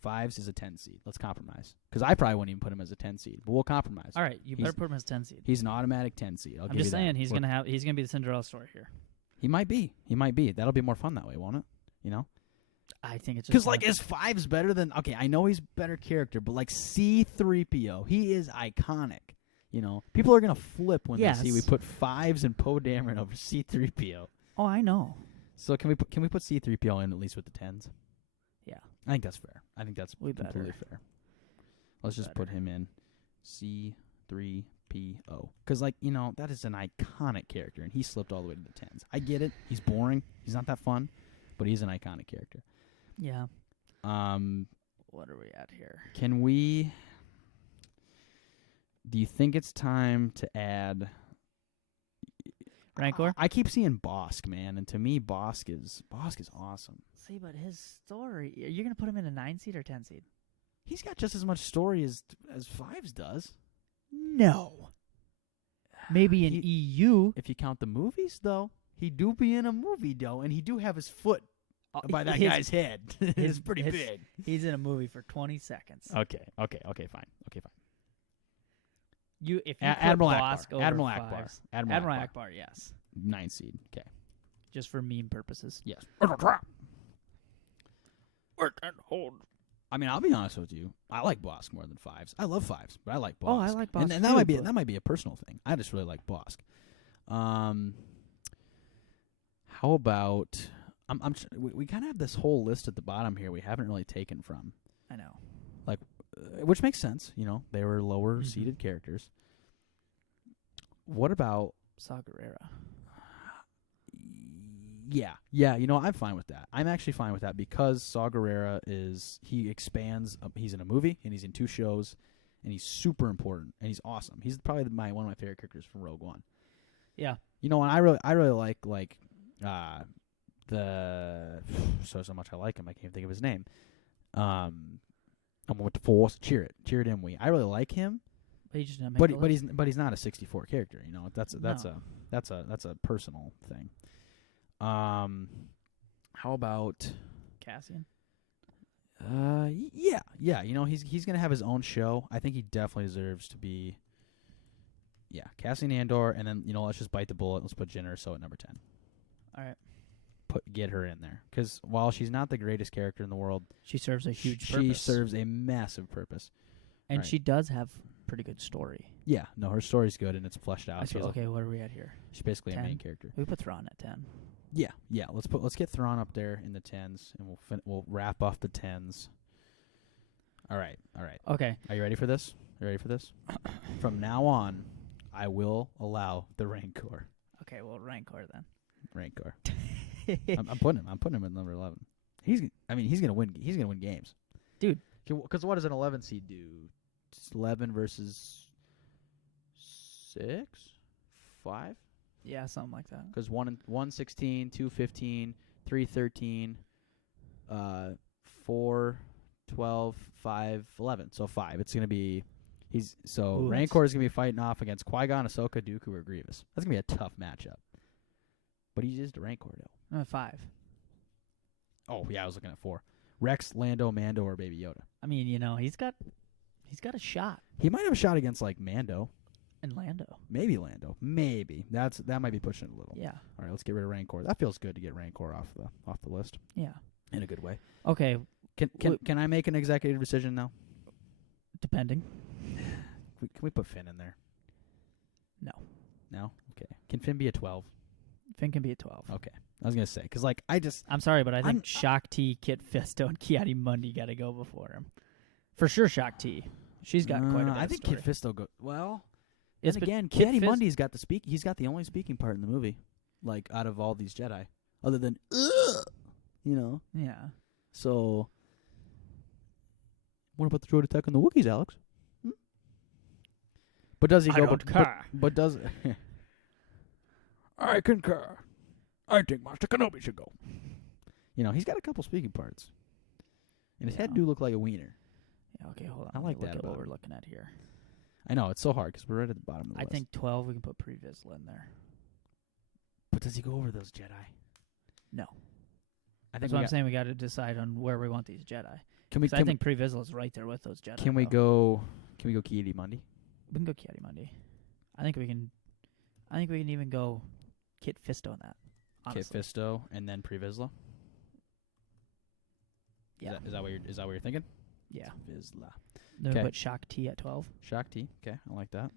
5s is a 10 seed. Let's compromise. Because I probably wouldn't even put him as a 10 seed, but we'll compromise. All right, you better put him as 10 seed. He's an automatic 10 seed. I'm just saying he's gonna be the Cinderella story here. He might be. That'll be more fun that way, won't it? I think it's just because is 5's better than... Okay, I know he's better character, but C-3PO, he is iconic. People are gonna flip when they see we put 5s and Poe Dameron over C-3PO. Oh, I know. So can we put C-3PO in at least with the 10s? Yeah, I think that's fair. I think that's completely fair. Let's just put him in C-3PO because that is an iconic character, and he slipped all the way to the 10s. I get it. He's boring. He's not that fun, but he's an iconic character. Yeah. What are we at here? Can we... Do you think it's time to add... Rancor? I keep seeing Bosk, man, and to me, Bosk is awesome. See, but his story... You're going to put him in a 9 seed or 10 seed? He's got just as much story as 5s does. No. Maybe in EU. If you count the movies, though. He do be in a movie, though, and he do have his foot by that guy's head. It's pretty his- big. He's in a movie for 20 seconds. Okay, fine. If you put Admiral Bosk Akbar. over Admiral Akbar. fives, Admiral Akbar. Akbar, yes, 9 seed. Okay. just for meme purposes. Yes. I mean, I'll be honest with you. I like Bosk more than fives. I love fives, but I like Bosk. Oh, I like Bosk and that too, might be but- that might be a personal thing. I just really like Bosk. How about we kind of have this whole list at the bottom here we haven't really taken from, I know. which makes sense. They were lower Mhm. seeded characters. What about? Saw Gerrera. Yeah. I'm fine with that. I'm actually fine with that because Saw Gerrera he expands. He's in a movie and he's in 2 shows, and he's super important and he's awesome. He's probably one of my favorite characters from Rogue One. Yeah. And I really like the so much I like him. I can't think of his name. I'm with the Force. Cheer it, Imwe. I really like him, But he just didn't make but the but list. he's not a 64 character. That's a personal thing. How about Cassian. yeah. He's gonna have his own show. I think he definitely deserves to be. Yeah, Cassian Andor, and then let's just bite the bullet. Let's put Jyn Erso at number 10. All right. Get her in there because while she's not the greatest character in the world, She serves a huge she purpose. serves a massive purpose. And Right. she does have pretty good story. Yeah, no, her story's good and it's fleshed out. I feel, okay, what are we at here? She's basically a 10? main character. We put Thrawn at 10. Yeah. Let's get Thrawn up there in the 10s, and we'll wrap off the 10s. All right. Okay. Are you ready for this? From now on, I will allow the Rancor. Okay, well, Rancor then. Rancor. I'm putting him at number 11. He's gonna win. He's gonna win games, dude. Because what does an 11 seed do? It's 11 versus 6, 5. Yeah, something like that. Because 1 16, 2 15, 3 13, 4 12, 5 11. So 5. It's gonna be. Rancor is gonna be fighting off against Qui-Gon, Ahsoka, Dooku, or Grievous. That's gonna be a tough matchup. But he's just a Rancor though. 5. Oh yeah, I was looking at 4. Rex, Lando, Mando, or Baby Yoda. I mean, he's got a shot. He might have a shot against Mando. And Lando. Maybe Lando. Maybe. That might be pushing it a little. Yeah. All right, let's get rid of Rancor. That feels good to get Rancor off the list. Yeah. In a good way. Okay. Can I make an executive decision now? Depending. Can we put Finn in there? No. No? Okay. Can Finn be a 12? Finn can be a 12. Okay. I was going to say, because, I'm sorry, but I think Shakti, Kit Fisto, and Kiadi Mundi got to go before him. For sure, Shakti. She's got quite a bit I think story. Kit Fisto well, Yes, and but again, Kit Kiadi Mundi's got he's got the only speaking part in the movie, out of all these Jedi. Other than, Yeah. So, what about the droid attack on the Wookiees, Alex? But does he I go? don't care. But does I concur. I think Master Kenobi should go. He's got a couple speaking parts, and his head do look like a wiener. Yeah. Okay, hold on. I like Look that at what about we're him. looking at here. I know it's so hard because we're right at the bottom of the I list. think 12 we can put Pre-Vizsla in there. But does he go over those Jedi? No. I think That's what I'm saying. We got to decide on where we want these Jedi. Can we? I think Pre-Vizsla is right there with those Jedi. Can we go? Can we go Kiadi Mundi? We can go Kiadi Mundi. I think we can even go Kit Fisto in that. Honestly. Kit Fisto and then Pre-Vizsla. Yeah. Is that what you're thinking? Yeah. Vizsla. Then Okay. we put Shakti at 12. Shakti. Okay, I like that.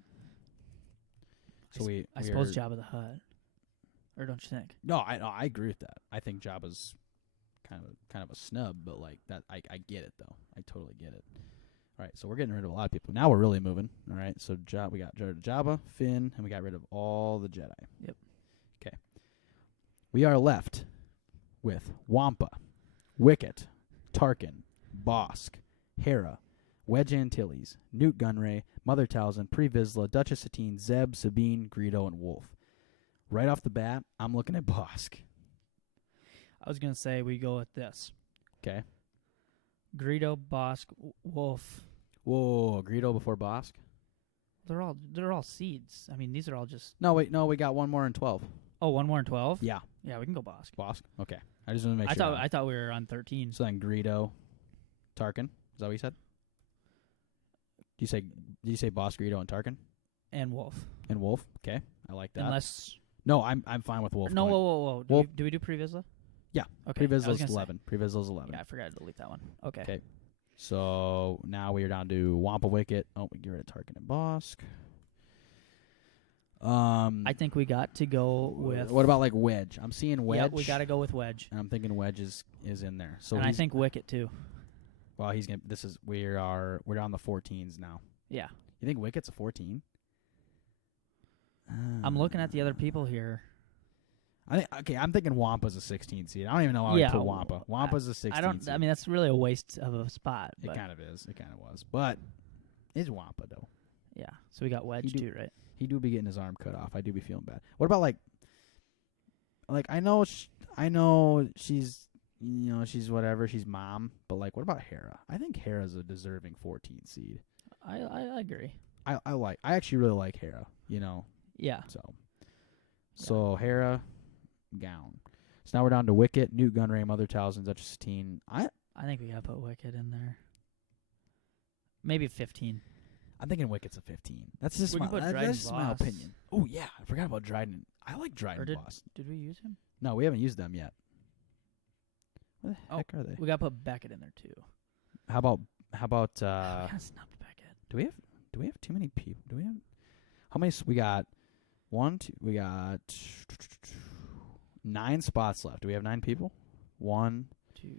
So I suppose Jabba the Hutt. Or don't you think? No, I agree with that. I think Jabba's kind of a snub, but that I get it though. I totally get it. All right, so we're getting rid of a lot of people. Now we're really moving. All right, so we got rid of Jabba, Finn, and we got rid of all the Jedi. Yep. Okay. We are left with Wampa, Wicket, Tarkin, Bosk, Hera, Wedge Antilles, Newt Gunray, Mother Talzin, Pre-Vizsla, Duchess Satine, Zeb, Sabine, Greedo, and Wolf. Right off the bat, I'm looking at Bosk. I was going to say we go with this. Okay. Greedo, Bosk, Wolf. Whoa, Greedo before Bosk? They're all seeds. I mean, these are all just... No, wait, we got one more in 12. Oh, one more and 12? Yeah. Yeah, we can go Bosk. Bosk? Okay. I just want to make sure. I thought we were on 13. So then Greedo, Tarkin. Is that what you said? Did you say Bosk, Greedo, and Tarkin? And Wolf. And Wolf? Okay. I like that. Unless... No, I'm fine with Wolf. No, whoa. Wolf. Do we do Pre-Vizsla? Yeah. Okay. Pre-Vizsla's 11. Pre-Vizsla's 11. Yeah, I forgot to delete that one. Okay. Okay. So now we are down to Wampa Wicket. Oh, we get rid of Tarkin and Bosk. I think we got to go with... What about like Wedge? I'm seeing Wedge. Yeah, we got to go with Wedge. And I'm thinking Wedge is in there. So and I think Wicket too. Well, he's gonna. We're down the 14s now. Yeah. You think Wicket's a 14? I'm looking at the other people here. I'm thinking Wampa's a 16 seed. I don't even know why we put Wampa. Wampa's a 16 seed. I mean, that's really a waste of a spot. It kind of is. It kind of was. But it's Wampa, though. Yeah. So we got Wedge too, right? He do be getting his arm cut off. I do be feeling bad. What about like I know she's she's whatever, she's mom, but like what about Hera? I think Hera's a deserving 14 seed. I agree. I actually really like Hera, Yeah. So Hera, gown. So now we're down to Wicket, Newt Gunray, Mother Talzin, Duchess Satine. I think we gotta put Wicket in there. Maybe 15. I'm thinking Wicket's a 15. That's just my opinion. Oh yeah, I forgot about Dryden. I like Dryden Boss. Did we use him? No, we haven't used them yet. What the heck are they? We gotta put Beckett in there too. How about we kinda snubbed Beckett. Do we have too many people? Do we have how many? We got 9 spots left. Do we have 9 people? 1, 2,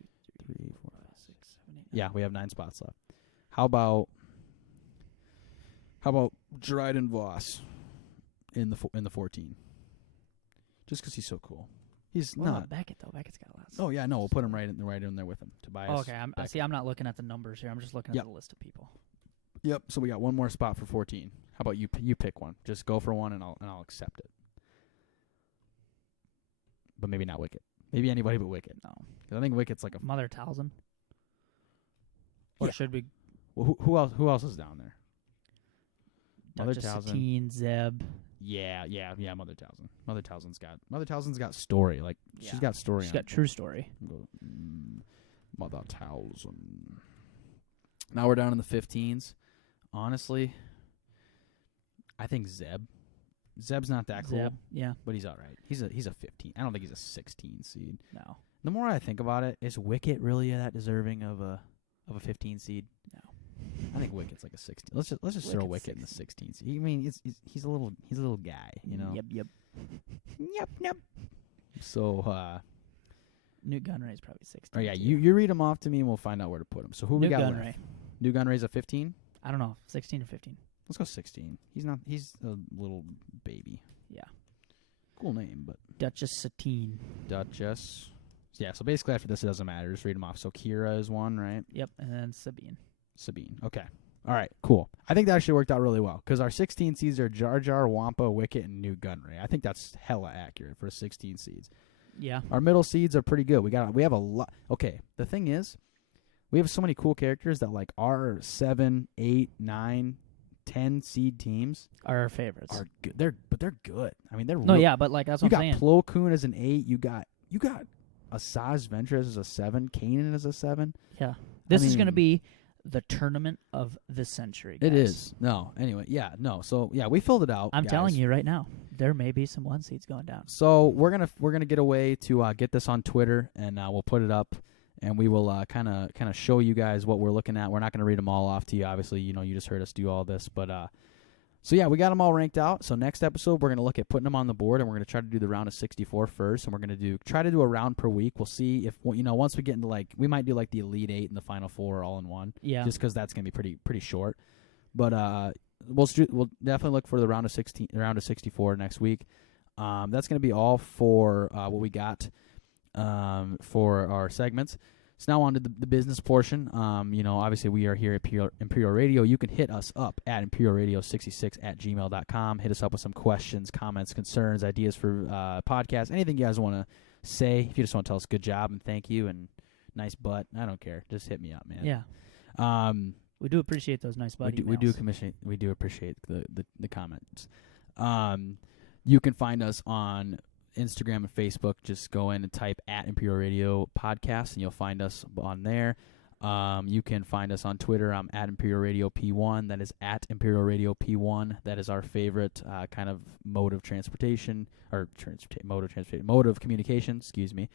3, 4, 5, 6, 7, 8. Yeah, we have 9 spots left. How about Dryden Voss in the 14? Just because he's so cool. He's what not about Beckett though. Beckett's got lots. Oh yeah, no, we'll put him right in there with him. Tobias. Oh, okay, I'm not looking at the numbers here. I'm just looking at the list of people. Yep. So we got one more spot for 14. How about you pick one? Just go for one, and I'll accept it. But maybe not Wicket. Maybe anybody but Wicket. No, because I think Wicket's like a Mother Talzin. Or should we? Well, who else is down there? Mother Duchess Talzin. Satine, Zeb. Yeah. Mother Talzin. Mother Talzin's got story. Like she's got story. She's got true story. Mother Talzin. Now we're down in the 15s. Honestly, I think Zeb's not that cool. Yeah, but he's all right. He's a 15. I don't think he's a 16 seed. No. The more I think about it, is Wicket really that deserving of a 15 seed? No. I think Wicket's like a 16. Let's just throw Wicket in the 16 seed. I mean, he's a little guy, Yep. Yep. So Newt Gunray's probably 16. Oh yeah, you read them off to me and we'll find out where to put him. So who we got Gunray. left? Newt Gunray's a 15? I don't know, 16 or 15. Let's go 16. He's a little baby. Yeah. Cool name, but Duchess Satine. Duchess. Yeah, so basically after this it doesn't matter. Just read them off. So Kira is one, right? Yep, and then Sabine. Okay. All right, cool. I think that actually worked out really well because our 16 seeds are Jar Jar, Wampa, Wicket, and Newt Gunray. I think that's hella accurate for 16 seeds. Yeah. Our middle seeds are pretty good. We have a lot. Okay, the thing is, we have so many cool characters that like our 7, 8, 9, 10 seed teams are our favorites. Are good. They're good. I mean, they're but like that's what I'm saying. You got Plo Koon as an 8. You got Asajj Ventress as a 7. Kanan as a 7. Yeah. This is going to be the tournament of the century, guys. It is. No. Anyway, yeah. No. So yeah, we filled it out. I'm telling you right now, there may be some 1 seeds going down. So we're gonna get a way to get this on Twitter, and we'll put it up, and we will kind of show you guys what we're looking at. We're not gonna read them all off to you. Obviously, you just heard us do all this, but so yeah, we got them all ranked out. So next episode, we're gonna look at putting them on the board, and we're gonna try to do the round of 64 first, and we're gonna try to do a round per week. We'll see if once we get into we might do like the Elite 8 and the Final 4 all in one. Yeah. Just because that's gonna be pretty short, but we'll definitely look for the round of 64 next week. That's gonna be all for what we got for our segments. So now on to the business portion. Obviously we are here at Imperial Radio. You can hit us up at imperialradio66@gmail.com. Hit us up with some questions, comments, concerns, ideas for podcasts, anything you guys want to say. If you just want to tell us good job and thank you and nice butt, I don't care. Just hit me up, man. Yeah. We do appreciate those nice butt emails. We do appreciate the comments. You can find us on Instagram and Facebook, just go in and type at Imperial Radio Podcast, and you'll find us on there. You can find us on Twitter. I'm at Imperial Radio P1. That is at Imperial Radio P1. That is our favorite kind of mode of transportation, or mode of communication, excuse me.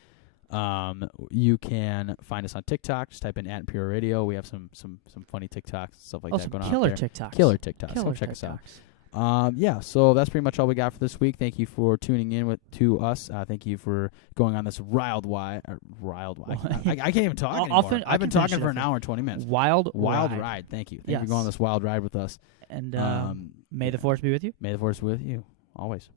You can find us on TikTok. Just type in at Imperial Radio. We have some funny TikToks and stuff like that going on. Killer there. TikToks. Killer TikToks. Come check us out. Yeah, so that's pretty much all we got for this week. Thank you for tuning in to us. Thank you for going on this wild ride. I can't even talk anymore. I've been talking for an hour and 20 minutes. Wild ride. Thank you. Thank you for going on this wild ride with us. And may the force be with you. May the force be with you always.